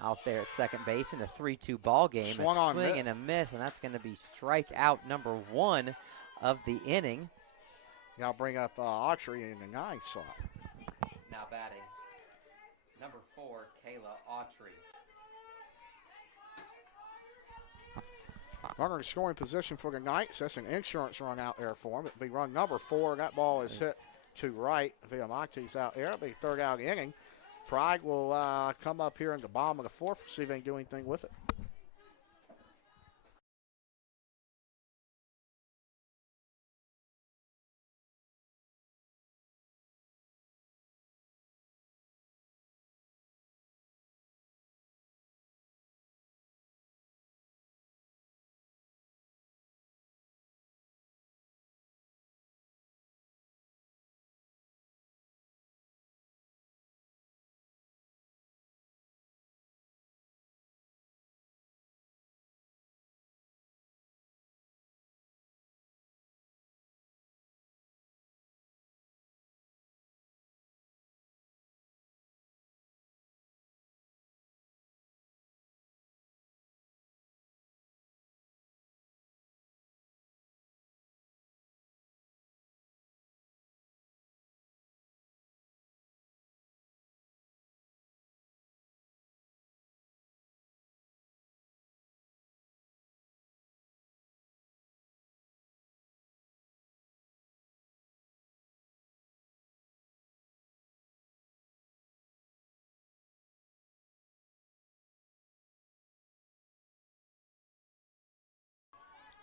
out there at second base in a 3-2 ball game. A swing and a miss, and that's going to be strikeout number 1 of the inning. I'll bring up Autry in the 9th slot. Now batting, number 4, Kayla Autry. Runner in scoring position for the Knights. That's an insurance run out there for him. It'll be run number 4. That ball is hit to right. Villamonte's out there. It'll be third out of the inning. Pride will come up here in the bottom of the 4th, see if they can do anything with it.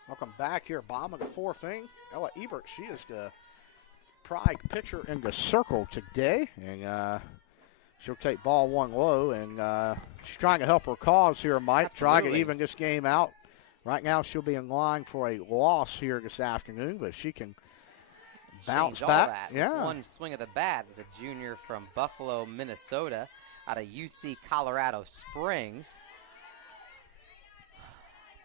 Welcome back here, bottom of the 4th inning. Ella Ebert, she is the Pride pitcher in the circle today, and she'll take ball 1 low, and she's trying to help her cause here, Mike. Absolutely. Trying to even this game out. Right now, she'll be in line for a loss here this afternoon, but she can bounce back. Yeah. One swing of the bat, the junior from Buffalo, Minnesota, out of UC Colorado Springs.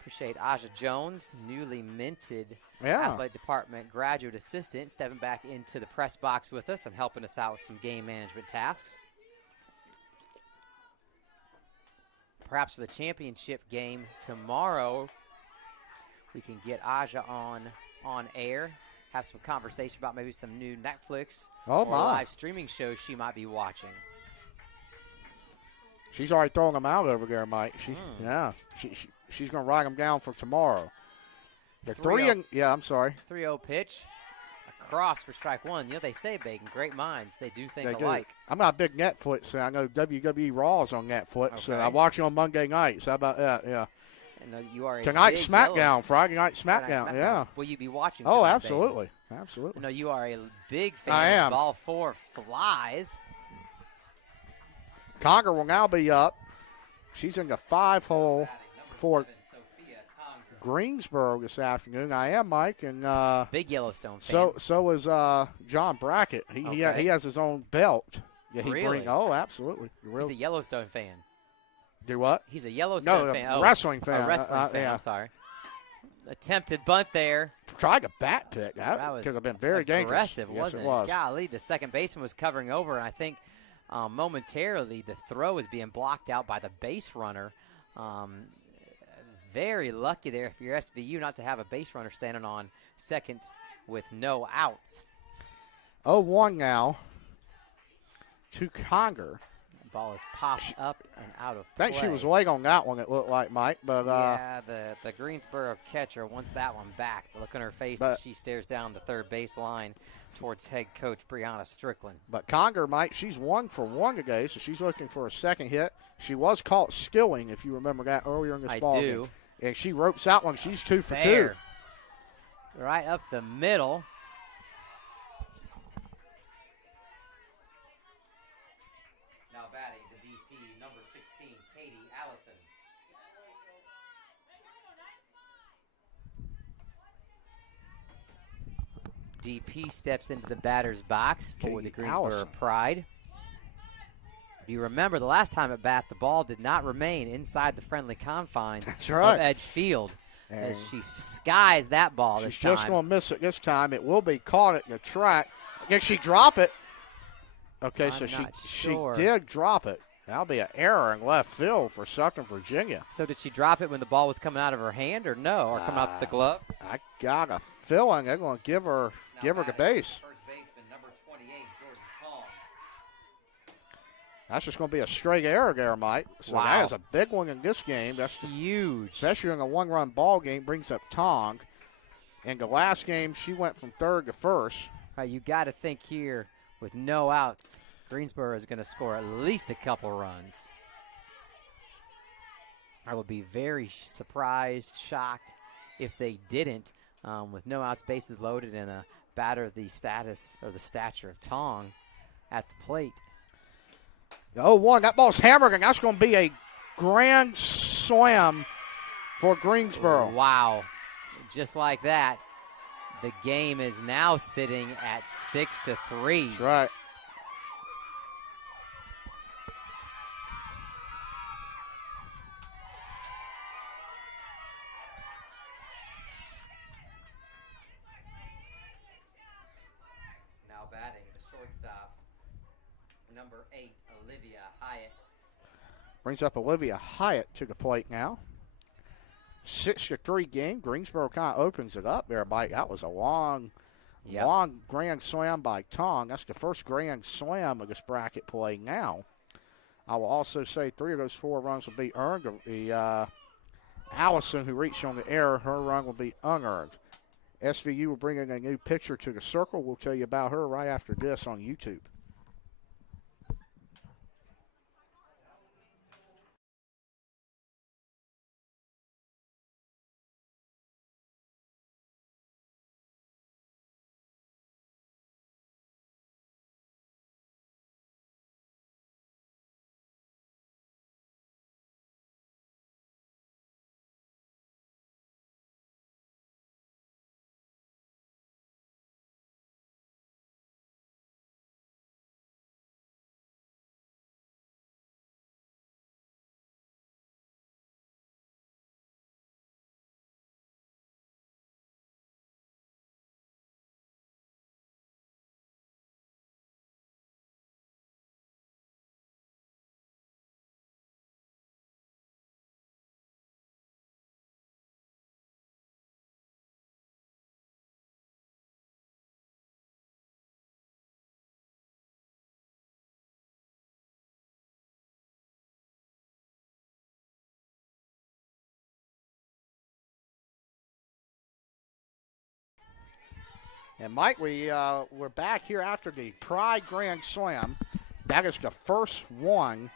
Appreciate Aja Jones, newly minted athletic department graduate assistant, stepping back into the press box with us and helping us out with some game management tasks. Perhaps for the championship game tomorrow, we can get Aja on air, have some conversation about maybe some new Netflix or live streaming shows she might be watching. She's already throwing them out over there, Mike. She's going to write them down for tomorrow. They're 3-0. Yeah, I'm sorry. 3-0 pitch. Across for strike 1. You know, they say, Bacon, great minds. They do think alike. I'm not a big Netflix fan. I know WWE Raw is on Netflix, and I watch it on Monday nights. How about that? Yeah. And you are Tonight, SmackDown. Friday night, SmackDown. Yeah. Will you be watching tonight, Bacon? Absolutely. No, you are a big fan I am. of Ball 4 flies. Conger will now be up. She's in the 5-hole for Greensboro this afternoon. I am, Mike, and big Yellowstone fan. So is John Brackett. He has his own belt. Yeah, really? Absolutely. He's a Yellowstone fan. Do what? He's a Yellowstone fan. Wrestling fan. A wrestling fan. Yeah. I'm sorry. Attempted bunt there. Tried a bat pick. That was could have been very aggressive, dangerous. wasn't it? Was. Golly, the second baseman was covering over, and I think momentarily the throw is being blocked out by the base runner. Very lucky there if you're SVU not to have a base runner standing on second with no outs. 0-1 now to Conger. The ball is popped up and out of play. I think she was late on that one, it looked like, Mike. But yeah, the Greensboro catcher wants that one back. Look on her face as she stares down the third base line towards head coach Brianna Strickland. But Conger, Mike, she's 1 for 1 today, so she's looking for a second hit. She was caught stealing, if you remember that earlier in this ball game. And she ropes out one. She's 2 for 2. Right up the middle. Now batting the DP, number 16, Katie Allison. DP steps into the batter's box for the Greensboro Pride. If you remember, the last time at bat, the ball did not remain inside the friendly confines of Edge Field. As she skies that ball this time. She's just going to miss it this time. It will be caught at the track. Did she drop it? Okay, so she did drop it. That'll be an error in left field for Southern Virginia. So did she drop it when the ball was coming out of her hand or no? Or coming out the glove? I got a feeling they're going to give her the base. First baseman, number 28, Jordan Tong. That's just going to be a straight error there, Mike. So Wow. that is a big one in this game. That's huge. Especially in a one-run ball game, brings up Tong. In the last game, she went from third to first. All right, you got to think here with no outs, Greensboro is going to score at least a couple runs. I would be very surprised, shocked if they didn't. With no outs, bases loaded, and a batter of the stature of Tong at the plate. The 0-1, that ball's hammered, and that's going to be a grand slam for Greensboro. Wow. Just like that, the game is now sitting at 6-3. That's right. Now batting the shortstop, number 8, Olivia Hyatt. Brings up Olivia Hyatt to the plate now. 6-3 game. Greensboro kind of opens it up there, Mike. That was a long grand slam by Tong. That's the first grand slam of this bracket play now. I will also say 3 of those 4 runs will be earned. Allison, who reached on the error, her run will be unearned. SVU will bring in a new pitcher to the circle. We'll tell you about her right after this on YouTube. And, Mike, we're back here after the Pride Grand Slam. That is the first one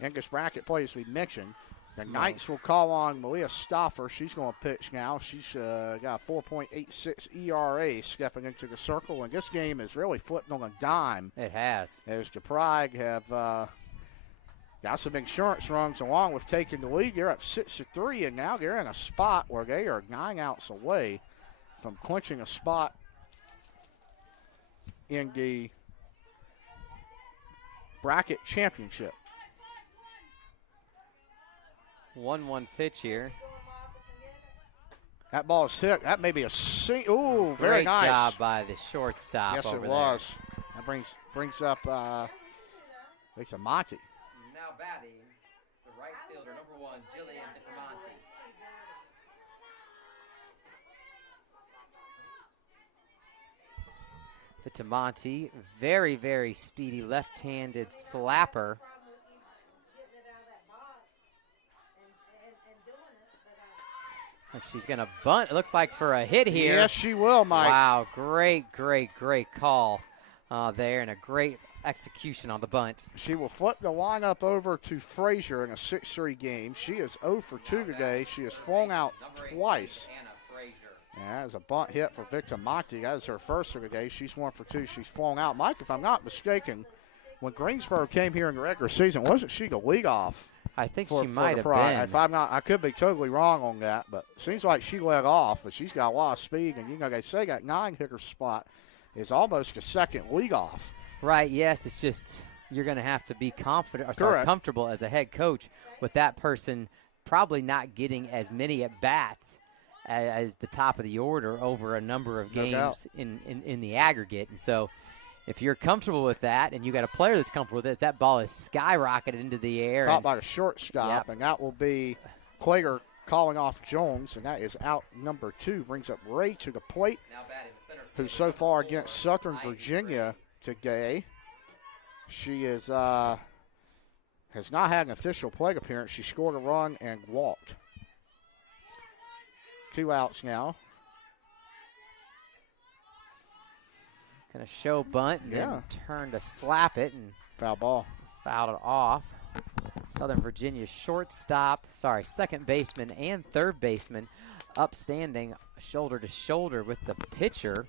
in this bracket play, as we mentioned. The Knights will call on Malia Stoffer. She's going to pitch now. She's got a 4.86 ERA stepping into the circle. And this game is really flipping on a dime. It has. As the Pride have got some insurance runs along with taking the lead. They're up 6-3, and now they're in a spot where they are 9 outs away from clinching a spot in the bracket championship. 1-1 pitch here. That ball is hit. That may be a ooh, very nice. Great job by the shortstop. Yes, over it was. That brings up Victor Monty. Now batting the right fielder, number 1, Jillian Vitamonti. Vitamonti, very, very speedy left-handed slapper. She's going to bunt, it looks like, for a hit here. Yes, she will, Mike. Wow, great call there, and a great execution on the bunt. She will flip the lineup over to Frazier in a 6-3 game. She is 0 for 2 today. She has flown out twice. And that is a bunt hit for Victor Monty. That is her first of the day. She's 1 for 2. She's flown out. Mike, if I'm not mistaken, when Greensboro came here in the regular season, wasn't she the leadoff? I think she might have been. If I'm not, I could be totally wrong on that, but it seems like she led off, but she's got a lot of speed, and they say that 9-hitter spot is almost a second leadoff. Right, yes, it's just you're going to have to be confident or comfortable as a head coach with that person probably not getting as many at-bats as the top of the order over a number of games in the aggregate. And so if you're comfortable with that and you got a player that's comfortable with it, that ball is skyrocketed into the air. Caught by the shortstop, and that will be Quaker calling off Jones, and that is out number 2. Brings up Ray to the plate, who so far against Southern Virginia today, She is has not had an official plate appearance. She scored a run and walked. 2 outs now. Going to show bunt and then turn to slap it and foul ball. Fouled it off. Southern Virginia second baseman and third baseman upstanding shoulder to shoulder with the pitcher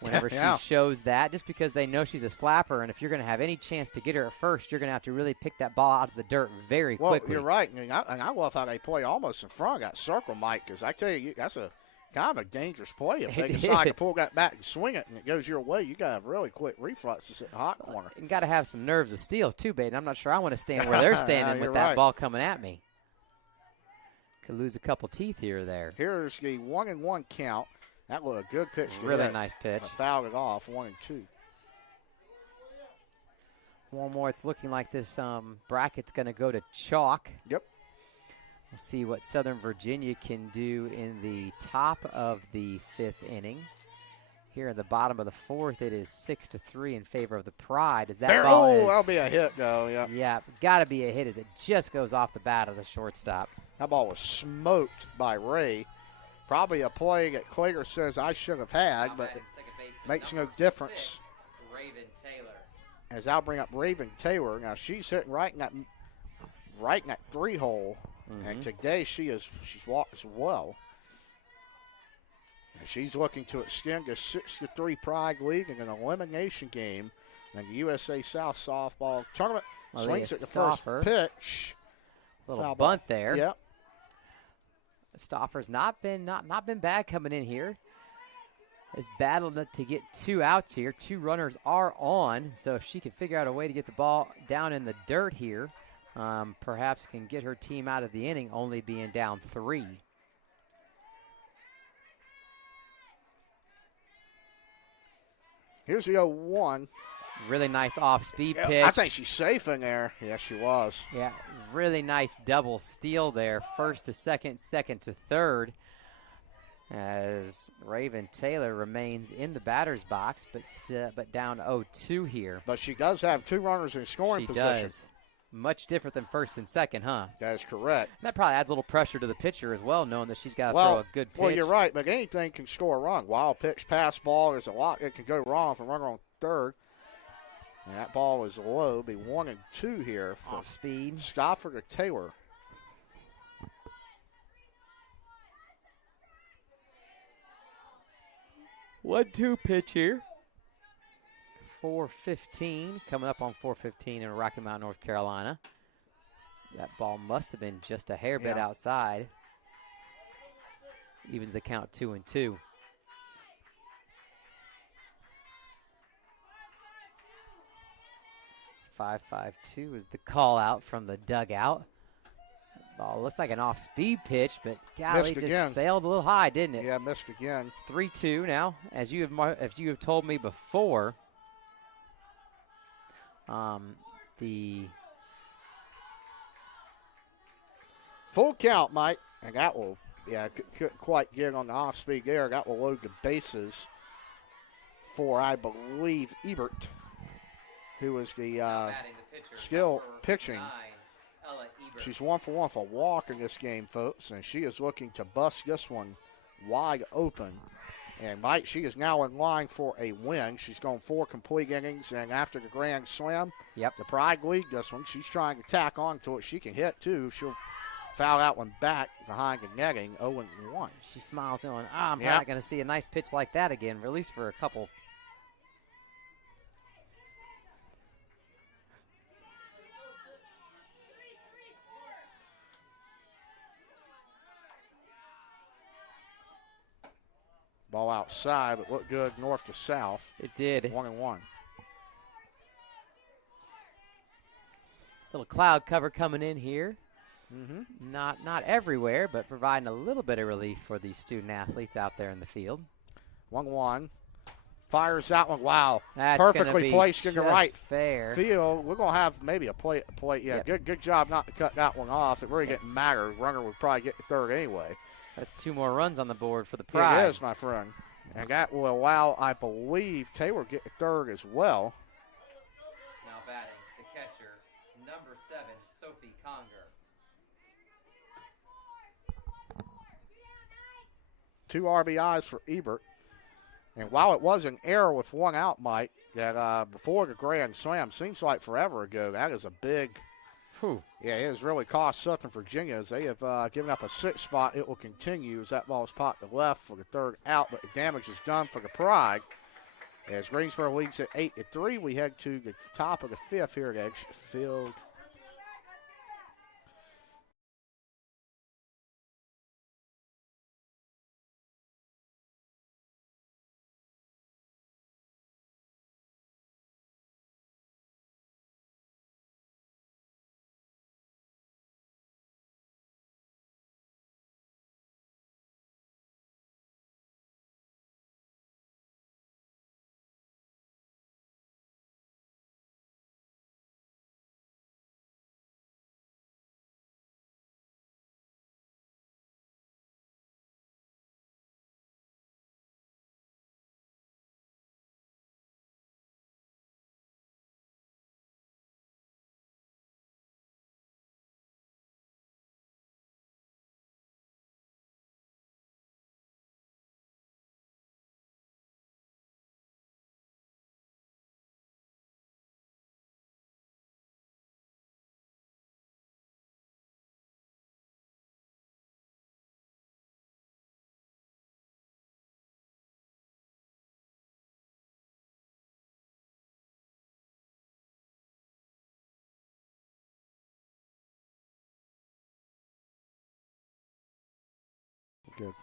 whenever she shows that, just because they know she's a slapper, and if you're going to have any chance to get her at first, you're going to have to really pick that ball out of the dirt very quickly. You're right, and I love how they play almost in front of that circle, Mike, because I tell you, that's a kind of a dangerous play. If they decide to pull that back and swing it and it goes your way, you got to have really quick reflexes at the hot corner. You got to have some nerves of steel, too, Baden. I'm not sure I want to stand where they're standing with that ball coming at me. Could lose a couple teeth here or there. Here's the 1-1 count. That was a good pitch. Really nice pitch. Fouled it off, 1-2. One more. It's looking like this bracket's going to go to chalk. Yep. We'll see what Southern Virginia can do in the top of the 5th inning. Here in the bottom of the 4th, it is 6-3 in favor of the Pride. As that ball that'll be a hit, though. Yeah, got to be a hit as it just goes off the bat of the shortstop. That ball was smoked by Ray. Probably a play that Clager says I should have had, but it makes no difference. Raven Taylor. As I'll bring up Raven Taylor. Now she's hitting right in that 3-hole. And today she's walked as well. And she's looking to extend a 6-3 Pride lead in an elimination game in the USA South softball tournament. Swings at the first pitch. Little bunt there. Yep. Stauffer's not been bad coming in here. Has battled to get 2 outs here. 2 runners are on. So if she can figure out a way to get the ball down in the dirt here, perhaps can get her team out of the inning, only being down 3. Here's the 0-1. Really nice off-speed pitch. I think she's safe in there. Yes, she was. Yeah, really nice double steal there. First to second, second to third. As Raven Taylor remains in the batter's box, but down 0-2 here. But she does have 2 runners in scoring position. She does. Much different than first and second, huh? That is correct. And that probably adds a little pressure to the pitcher as well, knowing that she's got to throw a good pitch. Well, you're right, but anything can score a run. Wild pitch, pass ball, there's a lot that can go wrong for a runner on third. And that ball is low. Be 1-2 here for off speed. Stauffer to Taylor. One-two pitch here. 4:15, coming up on 4:15 in Rocky Mount, North Carolina. That ball must have been just a hair bit outside. Evens the count 2-2. "5-5-2" is the call out from the dugout. Ball looks like an off-speed pitch, but golly, just sailed a little high, didn't it? Yeah, missed again. 3-2 now, as you have told me before. The full count, Mike, and that will, couldn't quite get on the off-speed there. That will load the bases for, I believe, Ebert, who was the skill pitching. She's 1 for 1 for walk in this game, folks, and she is looking to bust this one wide open. And, Mike, she is now in line for a win. She's gone 4 complete innings, and after the grand slam, the Pride lead this one. She's trying to tack on to it. She can hit, too. She'll foul that one back behind the netting, 0-1. She smiles on, I'm not going to see a nice pitch like that again, at least for a couple. Ball outside, but looked good north to south. It did. 1-1. Little cloud cover coming in here. Not everywhere, but providing a little bit of relief for these student athletes out there in the field. 1-1. Fires that one. Wow. That's perfectly placed in the right field. We're going to have maybe a plate. Yeah, good job not to cut that one off. It really didn't matter. The runner would probably get the third anyway. That's 2 more runs on the board for the Pride. It is, my friend. And that will allow, I believe, Taylor get the third as well. Now batting, 7, Sophie Conger. 2 RBIs for Ebert. And while it was an error with 1 out, Mike, that before the grand slam, seems like forever ago, that is a big, yeah, it has really cost Southern Virginia as they have given up a 6th spot. It will continue as that ball is popped to left for the 3rd out, but the damage is done for the Pride. As Greensboro leads at 8-3, we head to the top of the 5th here at Edgefield. Good.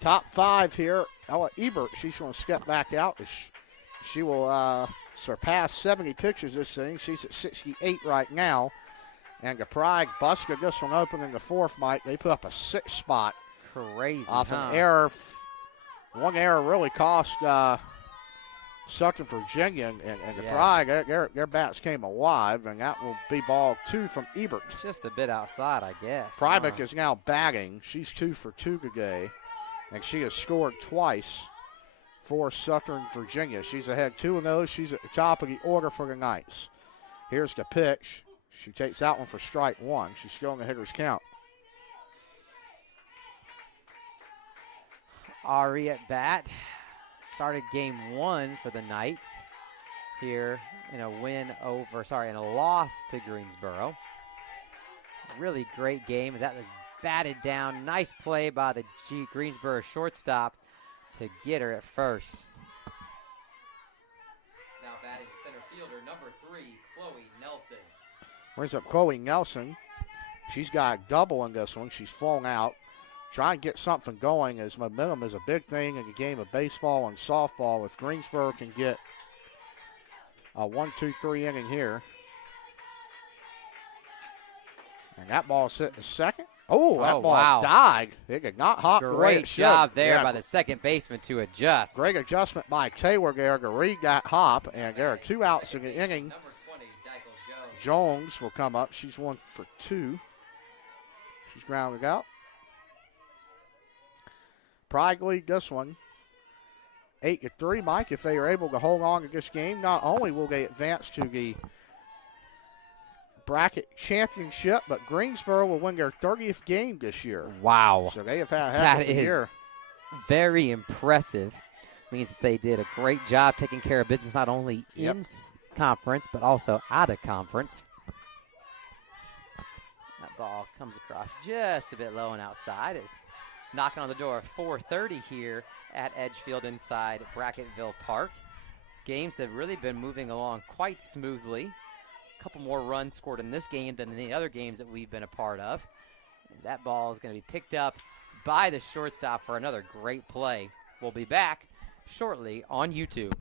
Top 5 here. Ella Ebert, she's going to step back out. She will surpass 70 pitches this inning. She's at 68 right now. And the Pride busted this one open in the 4th, Mike. They put up a 6th spot. Crazy, off an error. One error really cost Southern Virginia, and the Pride, their bats came alive, and that will be ball 2 from Ebert. Just a bit outside, I guess. Freibeck is now batting. She's 2 for 2 today, and she has scored twice for Southern Virginia. She's ahead 2-0. She's at the top of the order for the Knights. Here's the pitch. She takes that one for strike 1. She's still in the hitter's count. Ari at bat. Started game 1 for the Knights here in a in a loss to Greensboro. Really great game as that was batted down. Nice play by the Greensboro shortstop to get her at first. Now batting center fielder, number 3, Chloe Nelson. Brings up Chloe Nelson. She's got a double in this one. She's flown out. Try and get something going, as momentum is a big thing in the game of baseball and softball. If Greensboro can get a 1-2-3 inning here. And that ball's hit the second. Oh, that ball died. It did not hop. Great job there by the second baseman to adjust. Great adjustment by Taylor there to read that hop, and there are 2 outs in the inning. Number 20, Dykel Jones will come up. She's 1 for 2. She's grounded out. Pride lead this one 8-3, Mike. If they are able to hold on to this game, not only will they advance to the bracket championship, but Greensboro will win their 30th game this year. Wow. So they have had a heck of a year. Very impressive. Means that they did a great job taking care of business not only in conference but also out of conference. That ball comes across just a bit low and outside. It's knocking on the door of 4:30 here at Edgefield inside Brackettville Park. Games have really been moving along quite smoothly. A couple more runs scored in this game than in the other games that we've been a part of. And that ball is going to be picked up by the shortstop for another great play. We'll be back shortly on YouTube.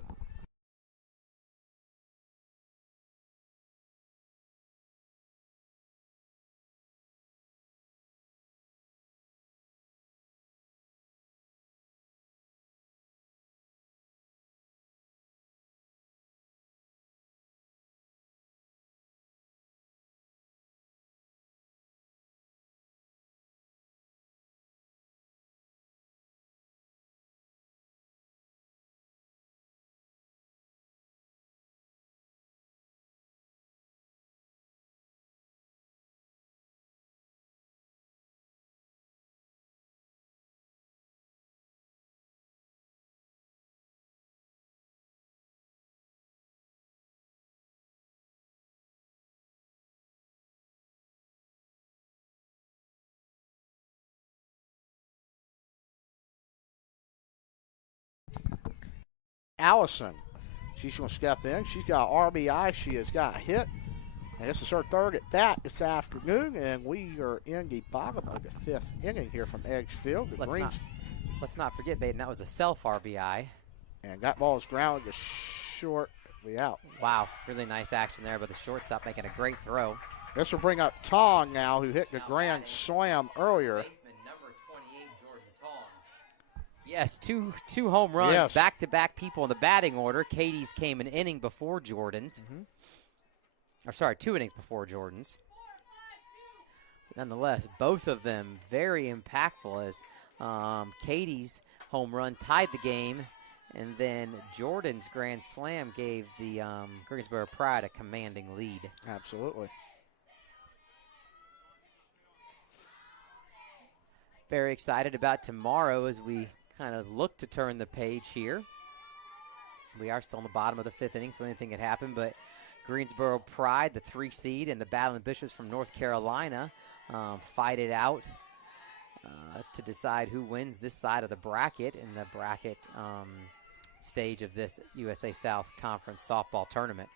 Allison. She's going to step in. She's got RBI. She has got a hit. And this is her third at bat this afternoon, and we are in the bottom of the fifth inning here from Edgefield. Let's not forget, Baden, that was a self RBI. And that ball is grounded to short. We out. Wow, really nice action there by the shortstop, making a great throw. This will bring up Tong now, who hit the grand slam earlier. Yes, two home runs, back-to-back people in the batting order. Katie's came an inning before Jordan's. Or sorry, 2 innings before Jordan's. Nonetheless, both of them very impactful as Katie's home run tied the game, and then Jordan's grand slam gave the Greensboro Pride a commanding lead. Absolutely. Very excited about tomorrow as we kind of look to turn the page here. We are still in the bottom of the fifth inning, so anything could happen, but Greensboro Pride, the 3 seed, and the Battling Bishops from North Carolina fight it out to decide who wins this side of the bracket in the bracket stage of this USA South Conference softball tournament.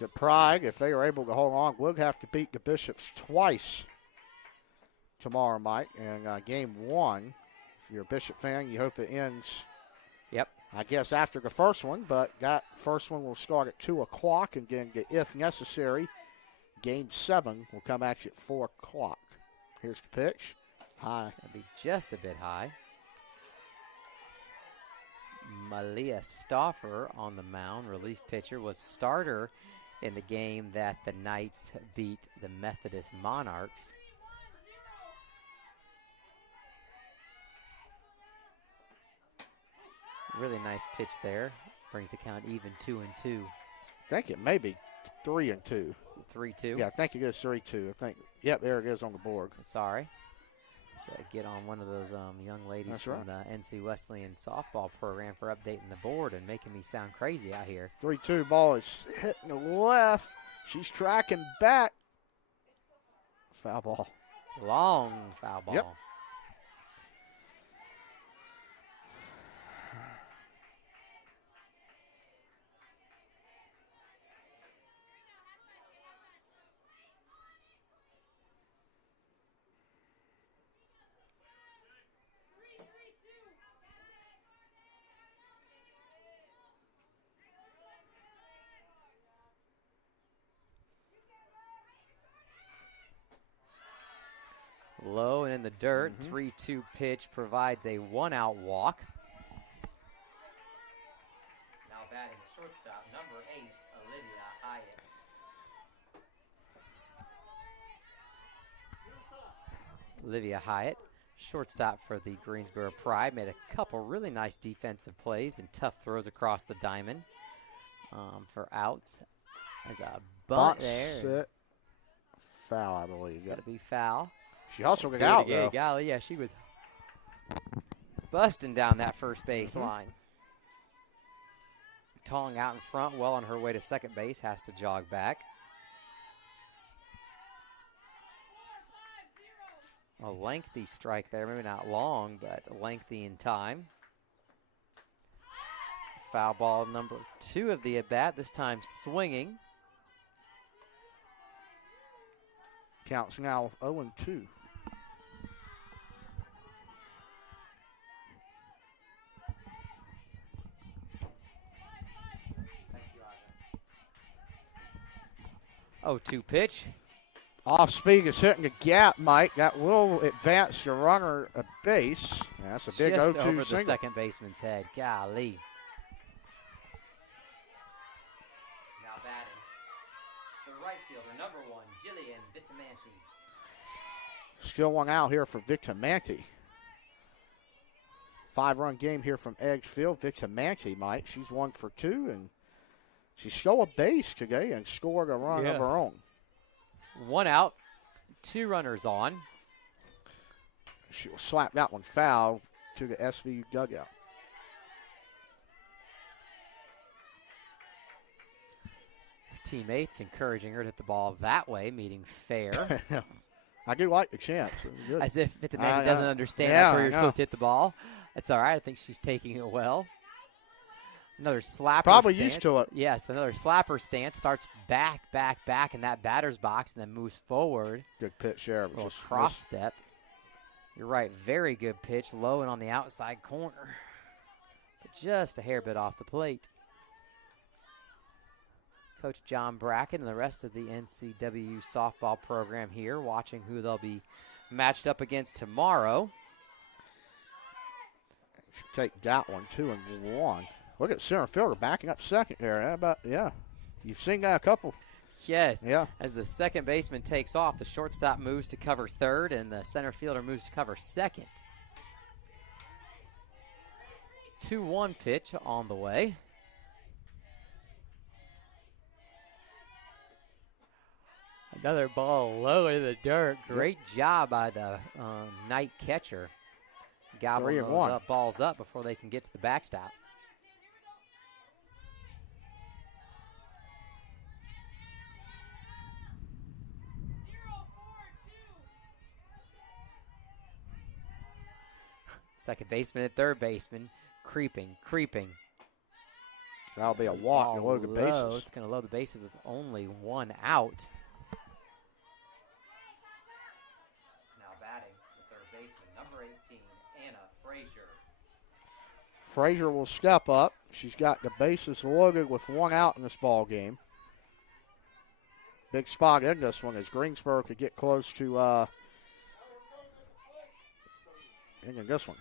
The Pride, if they are able to hold on, will have to beat the Bishops twice tomorrow, Mike. And game 1, if you're a Bishop fan, you hope it ends. Yep. I guess after the first one, but that first one will start at 2 o'clock, and then, if necessary, game 7 will come at you at 4 o'clock. Here's the pitch. High. That'll be just a bit high. Malia Stauffer on the mound, relief pitcher, was starter in the game that the Knights beat the Methodist Monarchs. Really nice pitch there. Brings the count even 2-2. I think it may be 3-2. Is it 3-2? Yeah, I think it is 3-2. I think. Yep, there it is on the board. Sorry. To get on one of those young ladies from the NC Wesleyan softball program for updating the board and making me sound crazy out here. 3-2 ball is hitting the left. She's tracking back. Foul ball. Long foul ball. Yep. Low and in the dirt, 3-2 pitch provides a 1-out walk. Now batting the shortstop, number 8, Olivia Hyatt. Olivia Hyatt, shortstop for the Greensboro Pride, made a couple really nice defensive plays and tough throws across the diamond for outs. There's a bunt there. Sit. Foul, I believe. Got to be foul. She also got out, though. Golly, yeah, she was busting down that first base line. Tong out in front, well on her way to second base, has to jog back. A lengthy strike there, maybe not long, but lengthy in time. Foul ball number 2 of the at-bat, this time swinging. Counts now 0-2. Oh, 2 pitch. Off speed is hitting the gap, Mike. That will advance the runner a base. Yeah, that's a big 0-2 Just over the single. second baseman's head. Golly. Now batting, the right fielder, number 1, Jillian Vitamanti. Still one out here for Vitamanti. 5-run game here from Edgefield. Vitamanti, Mike. She's 1 for 2, and she stole a base today and scored a run of her own. 1 out, 2 runners on. She'll slap that one foul to the SVU dugout. Her teammates encouraging her to hit the ball that way, meaning fair. I do like the chance. As if Vitamanti doesn't understand that's where you're supposed to hit the ball. That's all right. I think she's taking it well. Another slapper Probably stance. used to it. Yes, another slapper stance. Starts back in that batter's box and then moves forward. Good pitch there. Little cross step. You're right, very good pitch, low and on the outside corner. But just a hair bit off the plate. Coach John Bracken and the rest of the NCW softball program here watching who they'll be matched up against tomorrow. Should take that one, 2-1. Look at center fielder backing up second there. How about, yeah. You've seen that a couple. Yes. Yeah. As the second baseman takes off, the shortstop moves to cover third, and the center fielder moves to cover second. 2-1 pitch on the way. Another ball low in the dirt. Great job by the night catcher. Gobbling those balls up before they can get to the backstop. Second baseman and third baseman creeping. That'll be a walk to load the bases. It's going to load the bases with only one out. Now batting, the third baseman, number 18, Anna Frazier. Frazier will step up. She's got the bases loaded with one out in this ball game. Big spot in this one as Greensboro could get close to in this one.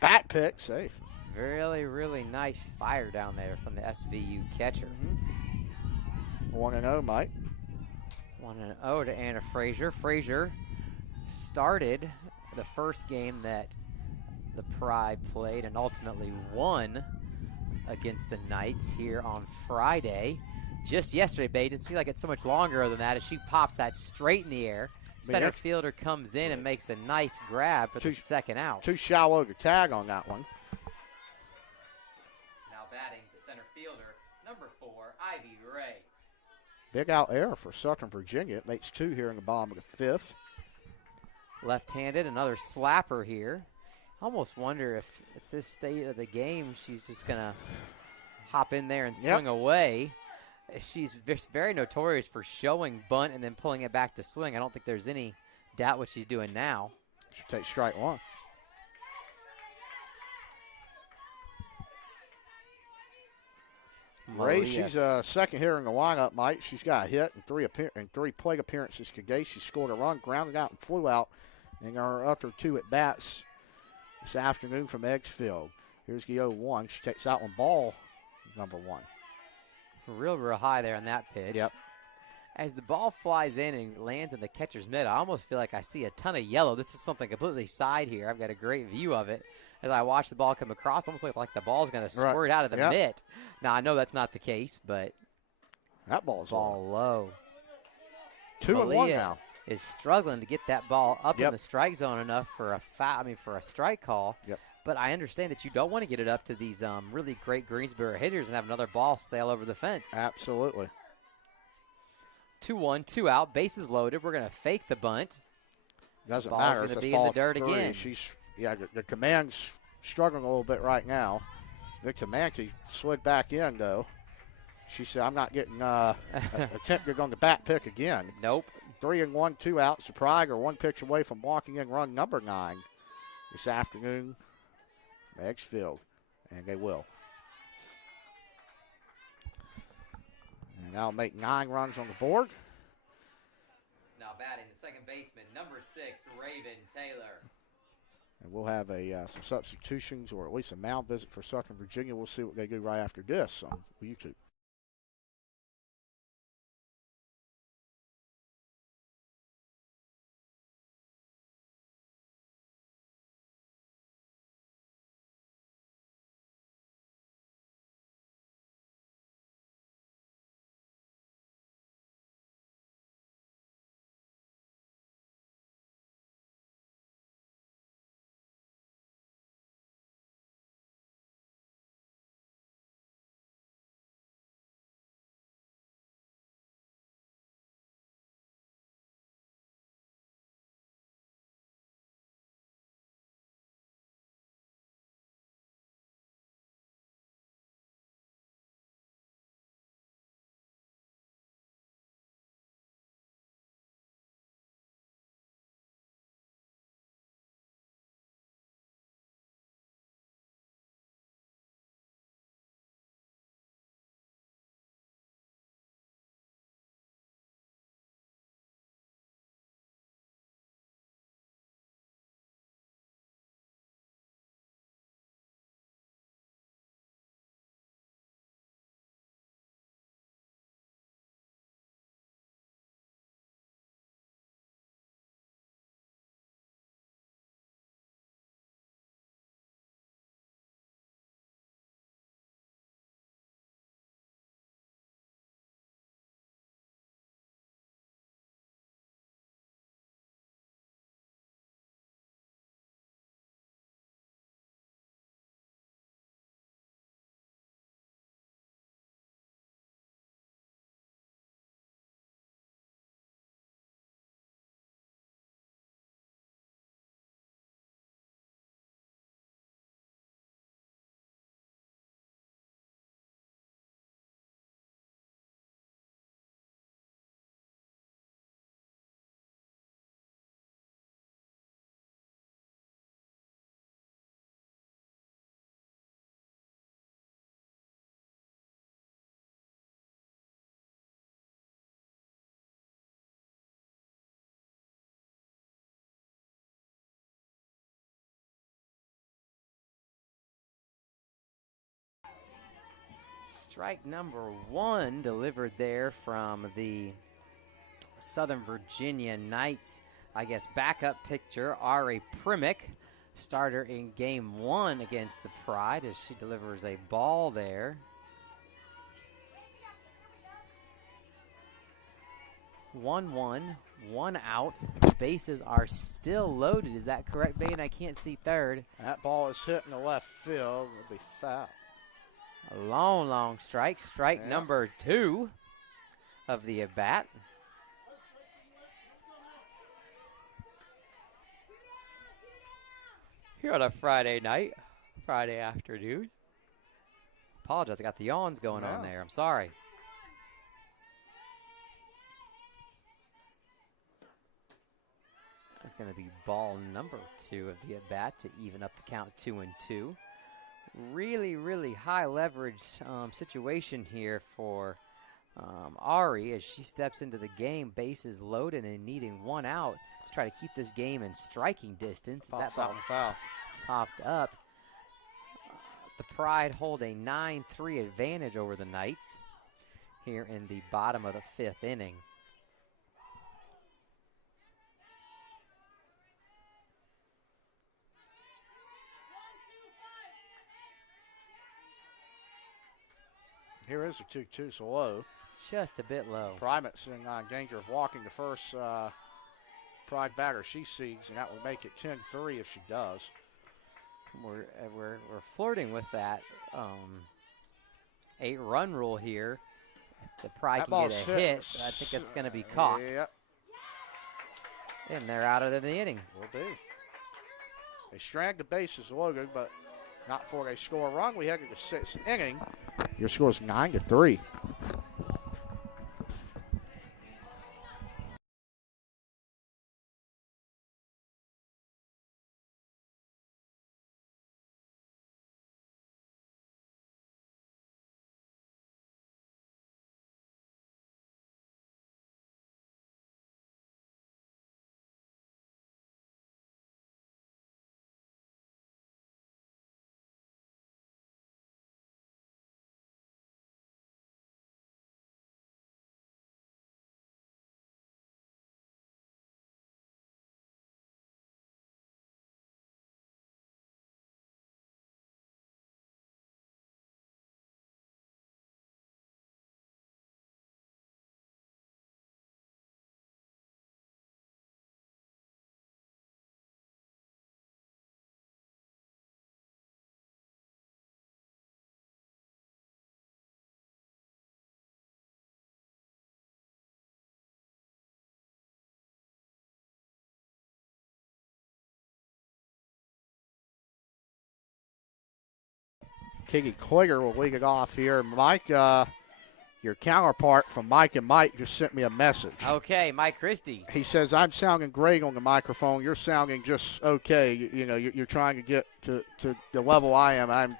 Bat pick, safe. Really, really nice fire down there from the SVU catcher. 1-0, Mike. 1-0 to Anna Frazier. Frazier started the first game that the Pride played and ultimately won against the Knights here on Friday. Just yesterday, but it didn't seem like it's so much longer than that as she pops that straight in the air. Center fielder comes in and makes a nice grab for the second out. Too shallow to tag on that one. Now batting the center fielder, number 4, Ivy Ray. Big out error for Southern Virginia. It makes 2 here in the bottom of the 5th. Left-handed, another slapper here. Almost wonder if at this state of the game she's just going to hop in there and swing away. She's very notorious for showing bunt and then pulling it back to swing. I don't think there's any doubt what she's doing now. Should take strike one. Ray, she's second here in the lineup, Mike. She's got a hit and 3 plate appearances today. She scored a run, grounded out, and flew out in her other 2 at bats this afternoon from Edgefield. Here's the 0-1. She takes that one, ball number 1. Real high there on that pitch. Yep. As the ball flies in and lands in the catcher's mitt, I almost feel like I see a ton of yellow. This is something completely side here. I've got a great view of it. As I watch the ball come across, almost like the ball's going to squirt out of the mitt. Now, I know that's not the case, but that ball's low. 2-1 now. Is struggling to get that ball up in the strike zone enough for for a strike call. Yep. But I understand that you don't want to get it up to these really great Greensboro hitters and have another ball sail over the fence. Absolutely. 2-1, 2 out, bases loaded. We're going to fake the bunt. Doesn't the matter. Ball's going to be in the dirt 3. again. The command's struggling a little bit right now. Victor Manti slid back in, though. She said, I'm not getting attempted on the bat pick again. Nope. 3-1, 2 outs. The Pride are 1 pitch away from walking in run number 9 this afternoon. Edgefield, and they will. And that'll make 9 runs on the board. Now batting the second baseman, number 6, Raven Taylor. And we'll have some substitutions or at least a mound visit for Southern Virginia. We'll see what they do right after this on YouTube. Strike number 1 delivered there from the Southern Virginia Knights, I guess, backup pitcher, Ari Primick, starter in game 1 against the Pride, as she delivers a ball there. 1-1, 1 out. Bases are still loaded. Is that correct, Baden? I can't see third. That ball is hit in the left field. It'll be foul. A long, long strike. Strike number 2 of the at-bat. Here on a Friday night, Friday afternoon. Apologize, I got the yawns going on there. I'm sorry. It's going to be ball number 2 of the at-bat to even up the count 2-2. Really, really high leverage situation here for Ari as she steps into the game. Bases loaded and needing 1 out to try to keep this game in striking distance. That ball popped up. The Pride hold a 9-3 advantage over the Knights here in the bottom of the 5th inning. Here is a 2-2, so low. Just a bit low. Primate's in danger of walking the first Pride batter she sees, and that will make it 10-3 if she does. We're flirting with that 8-run rule here. If the Pride can get a hit, I think it's going to be caught. Yep. And they're out of the inning. Will be. They strand the bases, Logan, but not before they score a run. We head to the 6th inning. Your score is 9-3. Kiggy Koiger will lead it off here. Mike, your counterpart from Mike and Mike just sent me a message. Okay, Mike Christie. He says, I'm sounding great on the microphone. You're sounding just okay. You're trying to get to the level I am. I'm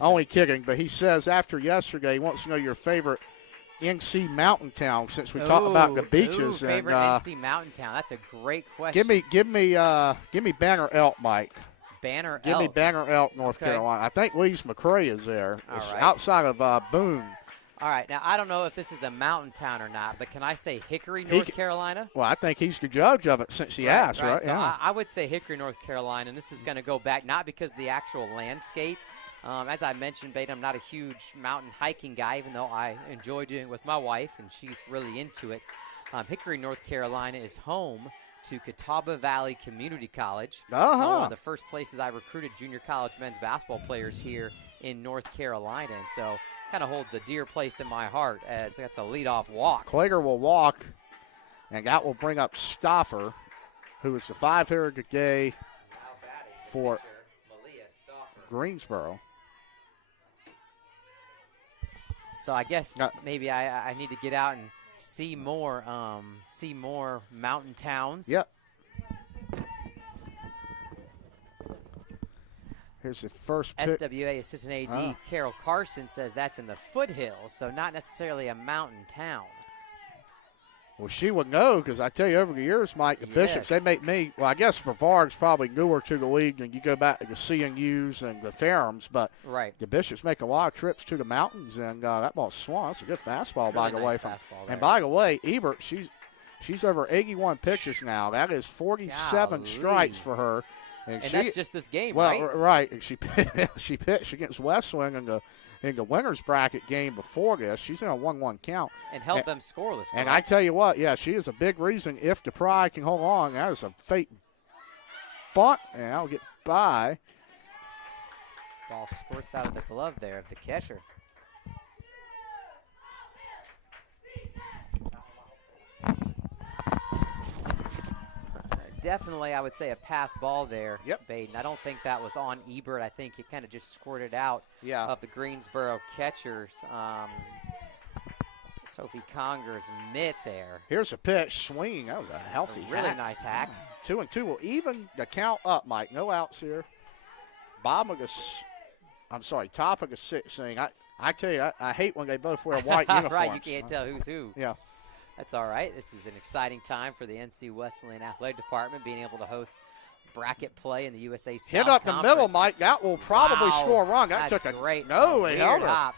only kidding. But he says after yesterday, he wants to know your favorite NC mountain town since we talked about the beaches. Favorite NC mountain town. That's a great question. Give me Banner Elk, Mike. Banner Elk. Give me Banner Elk, North Carolina. I think Louise McCray is there. It's right. Outside of Boone. All right. Now, I don't know if this is a mountain town or not, but can I say Hickory, North Carolina? Well, I think he's the judge of it since he asked, right? So yeah. I would say Hickory, North Carolina, and this is going to go back not because of the actual landscape. As I mentioned, Bate, I'm not a huge mountain hiking guy, even though I enjoy doing it with my wife, and she's really into it. Hickory, North Carolina is home to Catawba Valley Community College. One of the first places I recruited junior college men's basketball players here in North Carolina. And so kind of holds a dear place in my heart as that's a leadoff walk. Klager will walk, and that will bring up Stoffer, who is the 5-hitter today for Greensboro. So I guess maybe I need to get out and see more mountain towns. Yep. Here's the first pick. SWA assistant AD Carol Carson says that's in the foothills, so not necessarily a mountain town. Well, she would know because I tell you, over the years, Mike, the Bishops, they make me, well, I guess Brevard's probably newer to the league than you go back to the CNUs and the Ferrums, but the Bishops make a lot of trips to the mountains, and that ball swung. That's a good fastball, by the way. And by the way, Ebert, she's over 81 pitches now. That is 47 strikes for her. And that's just this game, right? Right. And she pitched against West Wing in the winner's bracket game before this. She's in a 1-1 count. And held them scoreless. And I tell you what, she is a big reason if the Pride can hold on. That is a fake bunt, and I'll get by. Ball squirts out of the glove there of the catcher. Definitely, I would say a pass ball there, Baden. I don't think that was on Ebert. I think it kind of just squirted out of the Greensboro catchers. Sophie Conger's mitt there. Here's a pitch, swing. That was a healthy really nice hack. 2-2 will even the count up, Mike. No outs here. Top of the sixth inning. I tell you, I hate when they both wear white uniforms. Right, you can't tell who's who. Yeah. That's all right. This is an exciting time for the NC Wesleyan Athletic Department, being able to host bracket play in the USA South Hit up Conference. The middle, Mike. That will probably score a run. That took a great. No, it held her. Hop.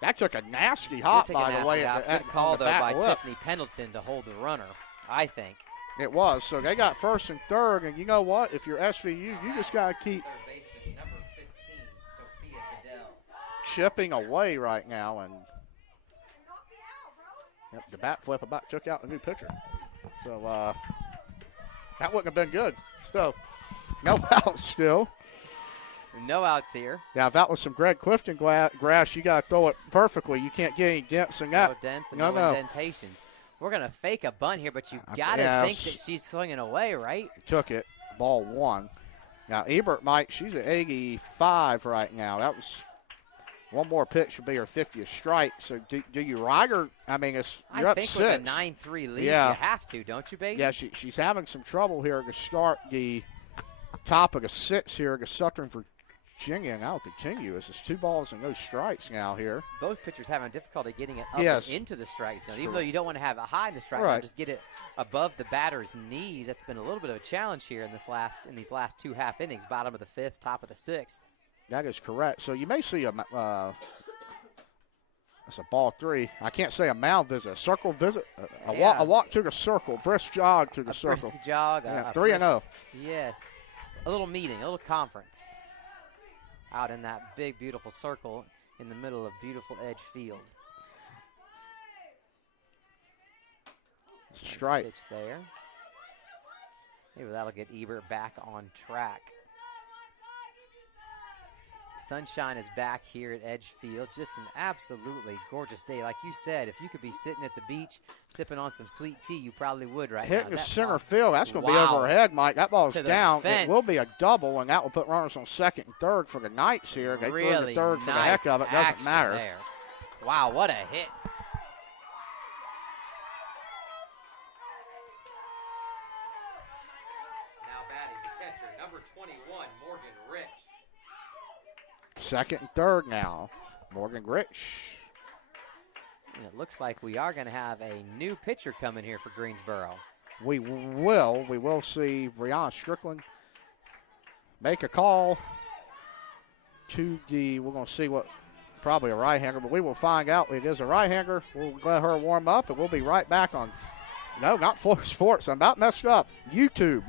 That took a nasty hop, by the way. Good call, though, by Tiffany Pendleton to hold the runner, I think. It was. So they got first and third, and you know what? If you're SVU, you just got to keep number 15, Sophia Goodell. chipping away right now. And the bat flip about took out a new pitcher. So that wouldn't have been good. So no outs still. No outs here. Now, if that was some Greg Clifton grass, you got to throw it perfectly. You can't get any dents in that. No dents and no indentations. We're going to fake a bunt here, but you got to think that she's swinging away, right? Took it. Ball one. Now, Ebert, Mike, she's at 85 right now. That was one more pitch would be her 50th strike. So do you ride her? I mean, you're up 6. With a 9-3 lead, you have to, don't you, baby? Yeah, she's having some trouble here to start the top of the 6 here to Southern Virginia, and I'll continue. This is 2 balls and no strikes now here. Both pitchers having difficulty getting it up and into the strike zone. Even though you don't want to have it high in the strike zone, just get it above the batter's knees. That's been a little bit of a challenge here in these last 2 half innings. Bottom of the 5th, top of the 6th. That is correct. So you may see that's a ball 3. I can't say a mound visit, a circle visit, a walk to the circle, brisk jog to the circle. Brisk jog. 3-0. Yes. A little meeting, a little conference out in that big, beautiful circle in the middle of beautiful Edge Field. It's a strike. Pitch there. Maybe that'll get Ebert back on track. Sunshine is back here at Edge Field. Just an absolutely gorgeous day. Like you said, if you could be sitting at the beach sipping on some sweet tea, you probably would right now. Hitting the center field. That's going to be over her head, Mike. That ball's down. It will be a double, and that will put runners on second and third for the Knights here. They threw the third for the heck of it. Doesn't matter. There. Wow, what a hit. Now batting the catcher, number 21, Morgan Rich. Second and third now. Morgan Rich. And it looks like we are going to have a new pitcher coming here for Greensboro. We will see Brianna Strickland make a call to we're going to see what, probably a right-hander, but we will find out. It is a right-hander. We'll let her warm up, and we'll be right back on, no, not Florida Sports. I'm about messed up. YouTube.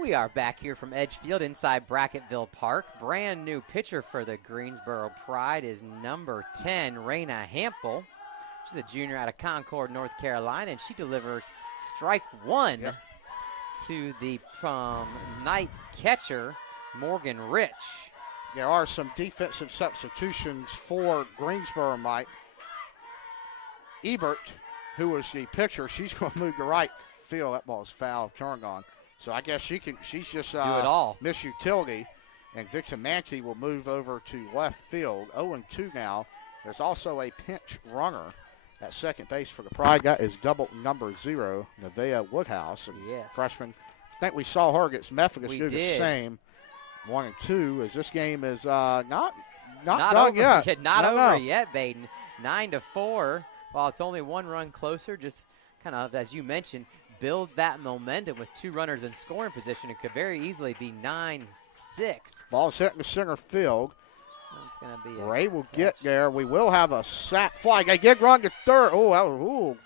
We are back here from Edgefield inside Bracketville Park. Brand new pitcher for the Greensboro Pride is number 10, Raina Hampel. She's a junior out of Concord, North Carolina, and she delivers strike one to the night catcher, Morgan Rich. There are some defensive substitutions for Greensboro, Mike. Ebert, who was the pitcher, she's going to move to right field. That ball's foul, turned on. So I guess she's just do it all. Miss Utility. And Victor Manti will move over to left field. 0-2 now. There's also a pinch runner at second base for the Pride. That is double number 0, Nevaeh Woodhouse, a freshman. I think we saw her against Methodist do the same. 1-2 as this game is not done over yet. Not over yet, Baden. 9-4. While it's only one run closer, just kind of, as you mentioned, builds that momentum with 2 runners in scoring position. It could very easily be 9-6. Ball's hitting the center field. It's gonna be Ray will get there. We will have a sack fly. Got a good run to third.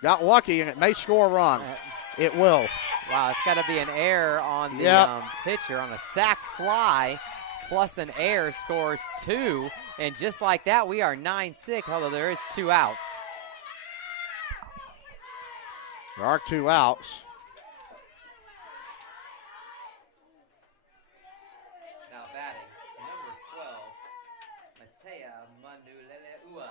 Got lucky, and it may score a run. It will. Wow, it's got to be an error on the pitcher on a sack fly, plus an error, scores 2. And just like that, we are 9-6, although there is 2 outs. There are 2 outs. Now batting, number 12, Matea Manuleleua.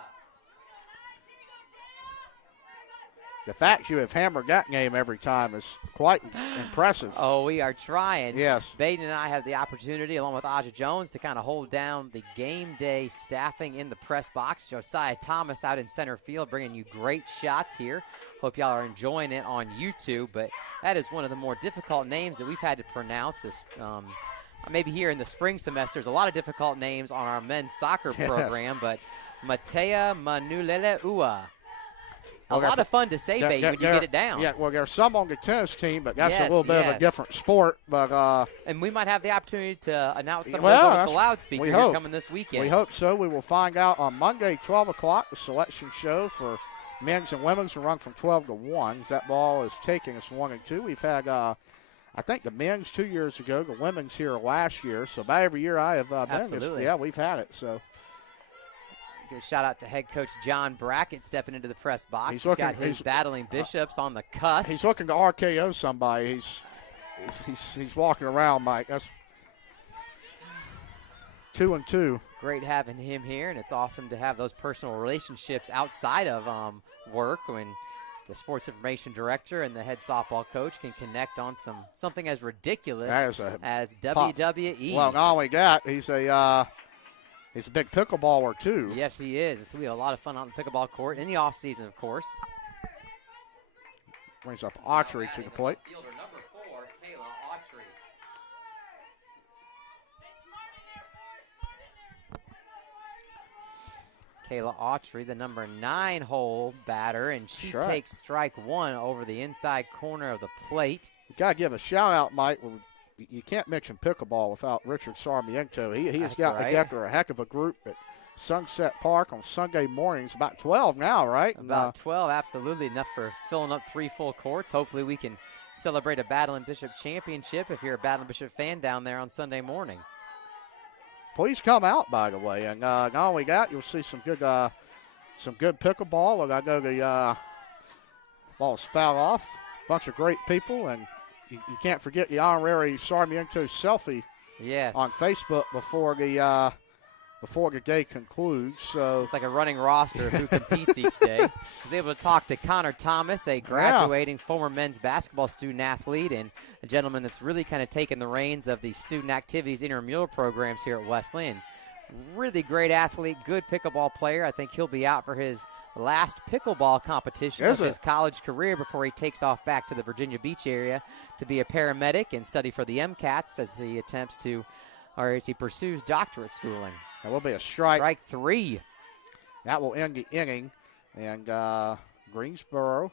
The fact you have hammered that game every time is quite impressive. Oh, we are trying. Yes. Baden and I have the opportunity, along with Aja Jones, to kind of hold down the game day staffing in the press box. Josiah Thomas out in center field, bringing you great shots here. Hope y'all are enjoying it on YouTube, but that is one of the more difficult names that we've had to pronounce. This, maybe here in the spring semester, there's a lot of difficult names on our men's soccer program, but Matea Manuleleua. A lot of fun to say, Baden, when you get it down. Yeah, well, there's some on the tennis team, but that's a little bit of a different sport. But and we might have the opportunity to announce some of those over the loudspeaker here coming this weekend. We hope so. We will find out on Monday, 12 o'clock, the selection show for men's and women's will run from 12 to 1. That ball is taking us 1-2. We've had, I think, the men's 2 years ago, the women's here last year. So about every year I have been, we've had it. So. Give a shout out to head coach John Brackett stepping into the press box. He's got his battling bishops on the cusp. He's looking to RKO somebody. He's walking around, Mike. That's 2-2. Great having him here, and it's awesome to have those personal relationships outside of work when the sports information director and the head softball coach can connect on something as ridiculous as WWE. Well, not only that, he's a big pickleballer, too. Yes, he is. So we have a lot of fun on the pickleball court in the offseason, of course. Brings up Autry to the plate. Fielder number 4, Kayla Autry. Kayla Autry, the number 9 hole batter, and she takes strike 1 over the inside corner of the plate. You got to give a shout out, Mike. You can't mention pickleball without Richard Sarmiento. He has got together a heck of a group at Sunset Park on Sunday mornings. About 12 now, right? About 12, absolutely. Enough for filling up 3 full courts. Hopefully we can celebrate a Battle and Bishop championship if you're a Battle and Bishop fan down there on Sunday morning. Please come out, by the way. And not only that, you'll see some good pickleball. Look, I know the ball's fouled off. Bunch of great people, and you can't forget the honorary Sarmiento selfie on Facebook before the day concludes. So it's like a running roster of who competes each day. I was able to talk to Connor Thomas, a graduating former men's basketball student athlete and a gentleman that's really kind of taken the reins of the student activities intramural programs here at Wesleyan. Really great athlete, good pickleball player. I think he'll be out for his last pickleball competition of his college career before he takes off back to the Virginia Beach area to be a paramedic and study for the MCATs as he pursues doctorate schooling. That will be a strike. Strike 3. That will end the inning. And Greensboro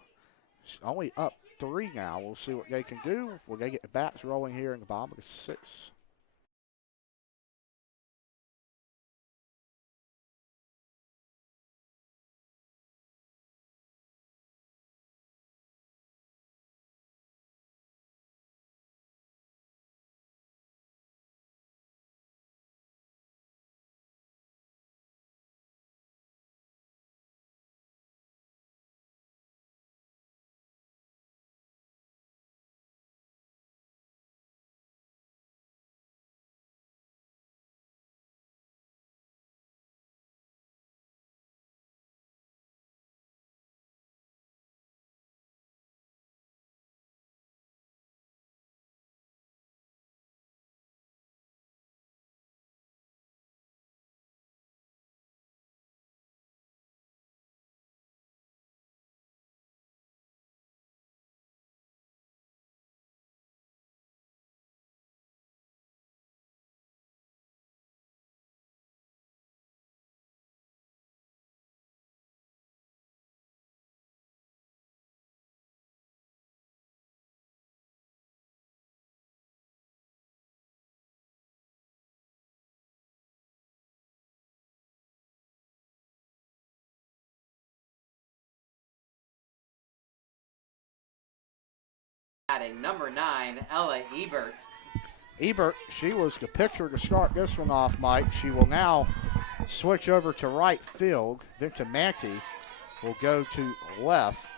is only up 3 now. We'll see what they can do. Will they get the bats rolling here in the bottom of the 6th? Batting number 9, Ella Ebert. Ebert, she was the pitcher to start this one off, Mike. She will now switch over to right field. Victor Manti will go to left.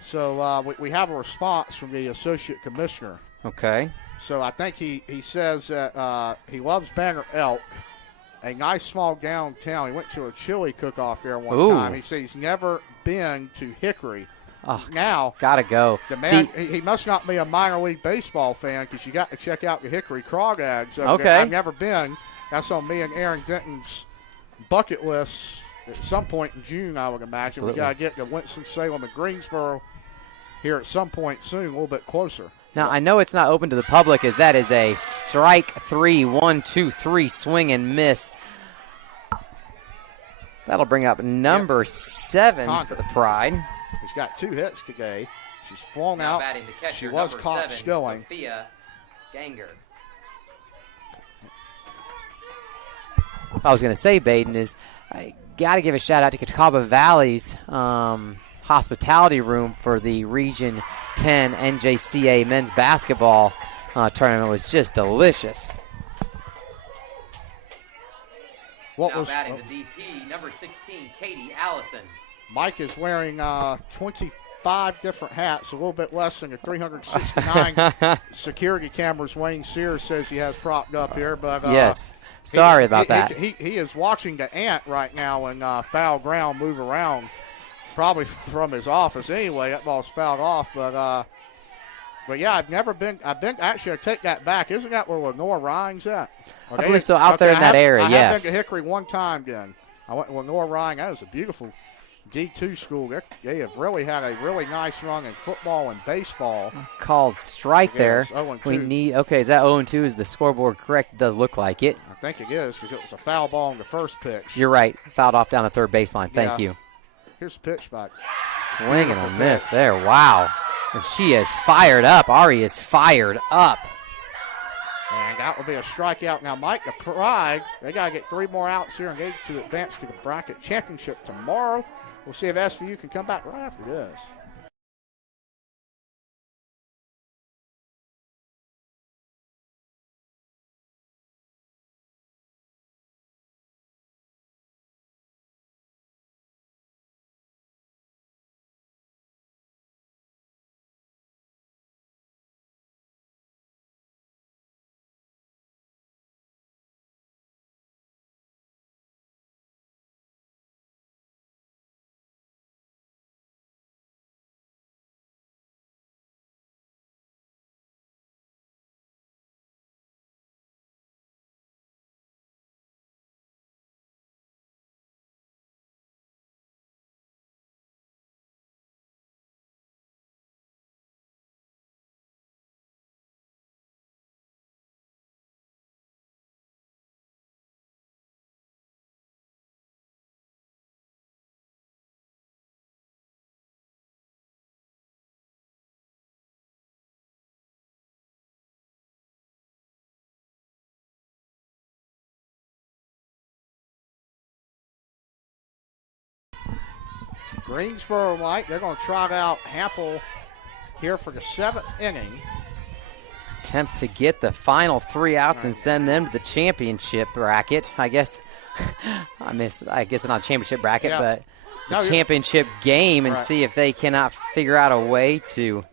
So we have a response from the associate commissioner. Okay. So I think he says that he loves Banner Elk, a nice small downtown. He went to a chili cook-off there one time. He said he's never been to Hickory. Oh, now, gotta go. The man, he must not be a minor league baseball fan because you got to check out the Hickory Crawdads. Okay. I've never been. That's on me and Aaron Denton's bucket list at some point in June, I would imagine. Absolutely. We got to get to Winston-Salem and Greensboro here at some point soon, a little bit closer. Now, I know it's not open to the public as that is a strike 3, 1-2-3 swing and miss. That'll bring up number 7 for the Pride. She's got 2 hits today. She's flown out. Batting the catcher, she was caught 7, skilling. Sophia Ganger. I was going to say, Baden, is I got to give a shout out to Catawba Valley's hospitality room for the Region 10 NJCA men's basketball tournament. It was just delicious. Batting the DP, number 16, Katie Allison. Mike is wearing 25 different hats, a little bit less than the 369 security cameras Wayne Sears says he has propped up here. But yes, sorry about that. He is watching the ant right now in foul ground move around, probably from his office anyway. That ball's fouled off, but yeah, I've never been. Actually, I take that back. Isn't that where Lenore Ryan's at? I believe so, out there in that area, yes. I have been to Hickory one time then. I went to Lenore Ryan. That was a beautiful D2 school. They have really had a really nice run in football and baseball. Called strike there. We 0-2. need, okay, is that 0-2? Is the scoreboard correct? It does look like it. I think it is because it was a foul ball on the first pitch. You're right. Fouled off down the third baseline. Thank you. Here's the pitch back. Swing and a miss there. Wow. And she is fired up. Ari is fired up. And that will be a strikeout. Now, Mike, the Pride, they got to get 3 more outs here and get to advance to the bracket championship tomorrow. We'll see if SVU can come back right after this. Greensboro, Mike, they're going to trot out Hampel here for the 7th inning. Attempt to get the final 3 outs and send them to the championship bracket. I guess it's not a championship bracket, but the championship game, and see if they cannot figure out a way to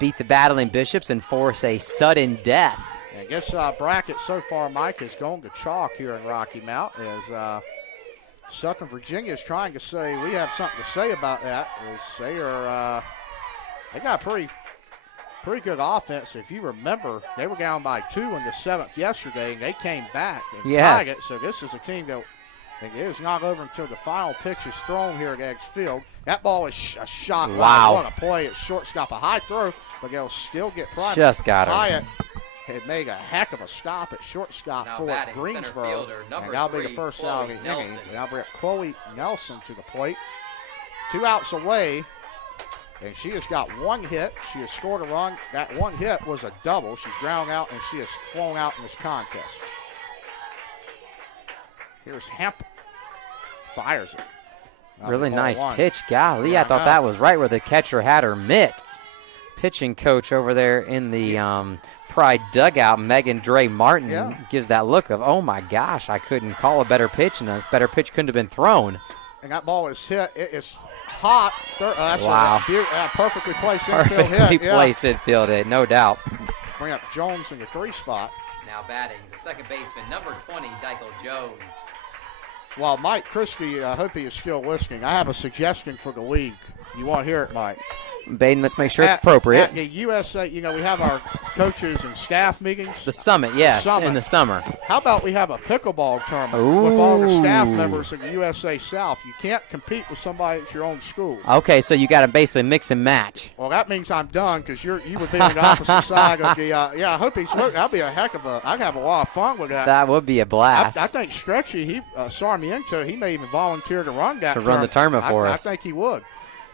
beat the Battling Bishops and force a sudden death. I guess bracket so far, Mike, has gone to chalk here in Rocky Mount as Southern Virginia is trying to say we have something to say about that. As they got a pretty good offense. If you remember, they were down by 2 in the 7th yesterday, and they came back and tied it. So this is a team that is not over until the final pitch is thrown here at Eggs Field. That ball is a shot. Wow. What a play at shortstop. A high throw, but they'll still get private. Just got her. Hyatt had made a heck of a stop at shortstop for Greensboro. And that'll be the first out of the inning. And that'll bring up Chloe Nelson to the plate. 2 outs away. And she has got 1 hit. She has scored a run. That 1 hit was a double. She's ground out, and she has flown out in this contest. Here's Hemp. Fires it. Really nice pitch. Golly, I thought that was right where the catcher had her mitt. pitching coach over there in the Pride dugout, Megan Dre Martin, gives that look of, oh my gosh, I couldn't call a better pitch, and a better pitch couldn't have been thrown. And that ball is hit. It is hot. That's wow. a perfectly placed infield hit. Perfectly placed infield hit, no doubt. Bring up Jones in the 3 spot. Now batting, the second baseman, number 20, Dykel Jones. Well, Mike Christie, I hope he is still listening. I have a suggestion for the league. You want to hear it, Mike? Baden, let's make sure it's appropriate. At the USA, we have our coaches and staff meetings. The summit, yes, in the summer. How about we have a pickleball tournament Ooh. with all the staff members of the USA South? You can't compete with somebody at your own school. Okay, so you got to basically mix and match. Well, that means I'm done because you would be on the opposite side of the. I hope he's. That'll be a heck of a. I'd have a lot of fun with that. That would be a blast. I think Stretchy, Sarmiento, he may even volunteer to run that. Run the tournament for us. I think he would.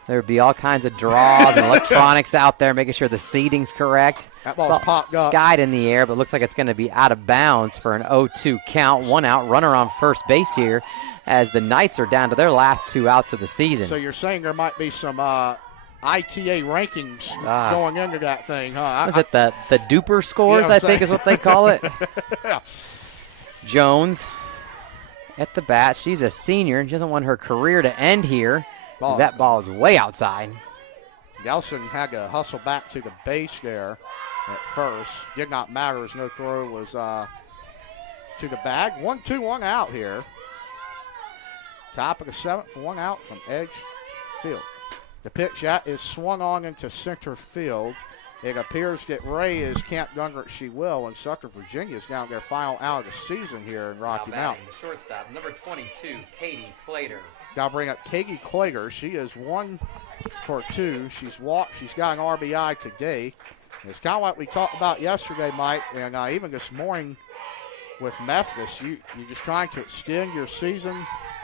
There would be all kinds of draws and electronics out there, making sure the seating's correct. That ball's popped up. Skied in the air, but looks like it's going to be out of bounds for an 0-2 count. 1 out, runner on first base here as the Knights are down to their last 2 outs of the season. So you're saying there might be some ITA rankings going into that thing, huh? Is it the duper scores, I think is what they call it? Yeah. Jones at the bat. She's a senior, and she doesn't want her career to end here. That ball is way outside. Gelson had to hustle back to the base there at first. Did not matter as no throw was to the bag. 1-2-1 out here. Top of the 7th, 1 out from edge field. The pitch that is swung on into center field. It appears that Ray is can't gun it, she will, and Southern Virginia is down their final out of the season here in Rocky Mountain. The shortstop, number 22, Katie Clater. Now bring up Katie Klager. She is 1 for 2. She's walked. She's got an RBI today. It's kind of like we talked about yesterday, Mike, and even this morning with Methodist. You're just trying to extend your season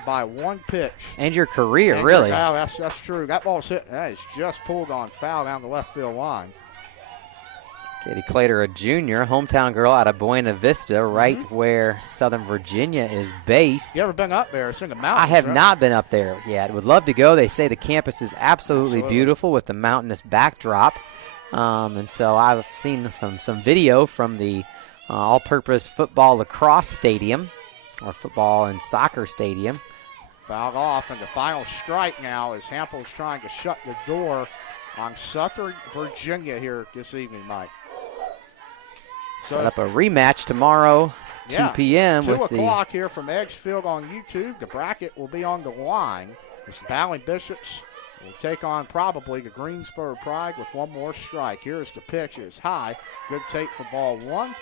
by 1 pitch. And your career, really. That's true. That ball's hit. That is just pulled on foul down the left field line. Katie Clater, a junior, hometown girl out of Buena Vista, right where Southern Virginia is based. You ever been up there? It's in the mountains. I have not been up there yet. Would love to go. They say the campus is absolutely beautiful with the mountainous backdrop. And so I've seen some video from the all-purpose football lacrosse stadium, or football and soccer stadium. Fouled off, and the final strike now is Hampel's trying to shut the door on Southern Virginia here this evening, Mike. Set up a rematch tomorrow, 2 p.m. 2 with o'clock here from Edgefield on YouTube. The bracket will be on the line. It's Bowling Bishops will take on probably the Greensboro Pride with 1 more strike. Here's the pitch. It's high. Good take for ball 1.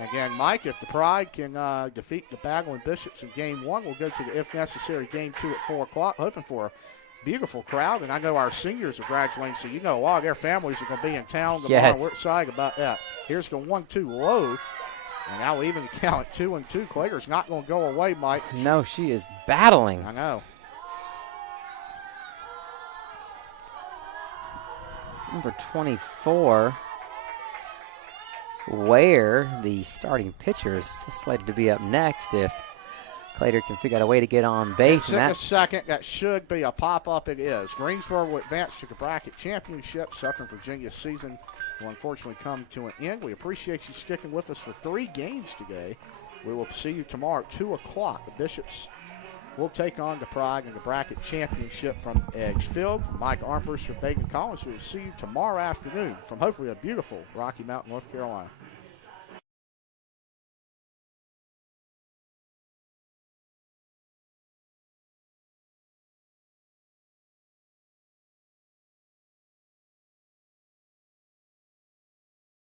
Again, Mike, if the Pride can defeat the Bowling Bishops in game 1, we'll go to the, if necessary, game 2 at 4 o'clock, hoping for a beautiful crowd. And I know our seniors are graduating, so a lot of their families are going to be in town tomorrow. Yes. We're excited about that. Here's the 1-2 low. And now we even count at 2-2. Clater's not going to go away, Mike. No, she is battling. I know. Number 24, Ware, the starting pitcher, is slated to be up next if Clater can figure out a way to get on base. In a second, that should be a pop-up. It is. Greensboro will advance to the bracket championship. Southern Virginia season will unfortunately come to an end. We appreciate you sticking with us for 3 games today. We will see you tomorrow at 2 o'clock. The Bishops will take on the Pride in the bracket championship from Edgefield. Mike Armbruster, Bacon Collins. We will see you tomorrow afternoon from hopefully a beautiful Rocky Mountain, North Carolina.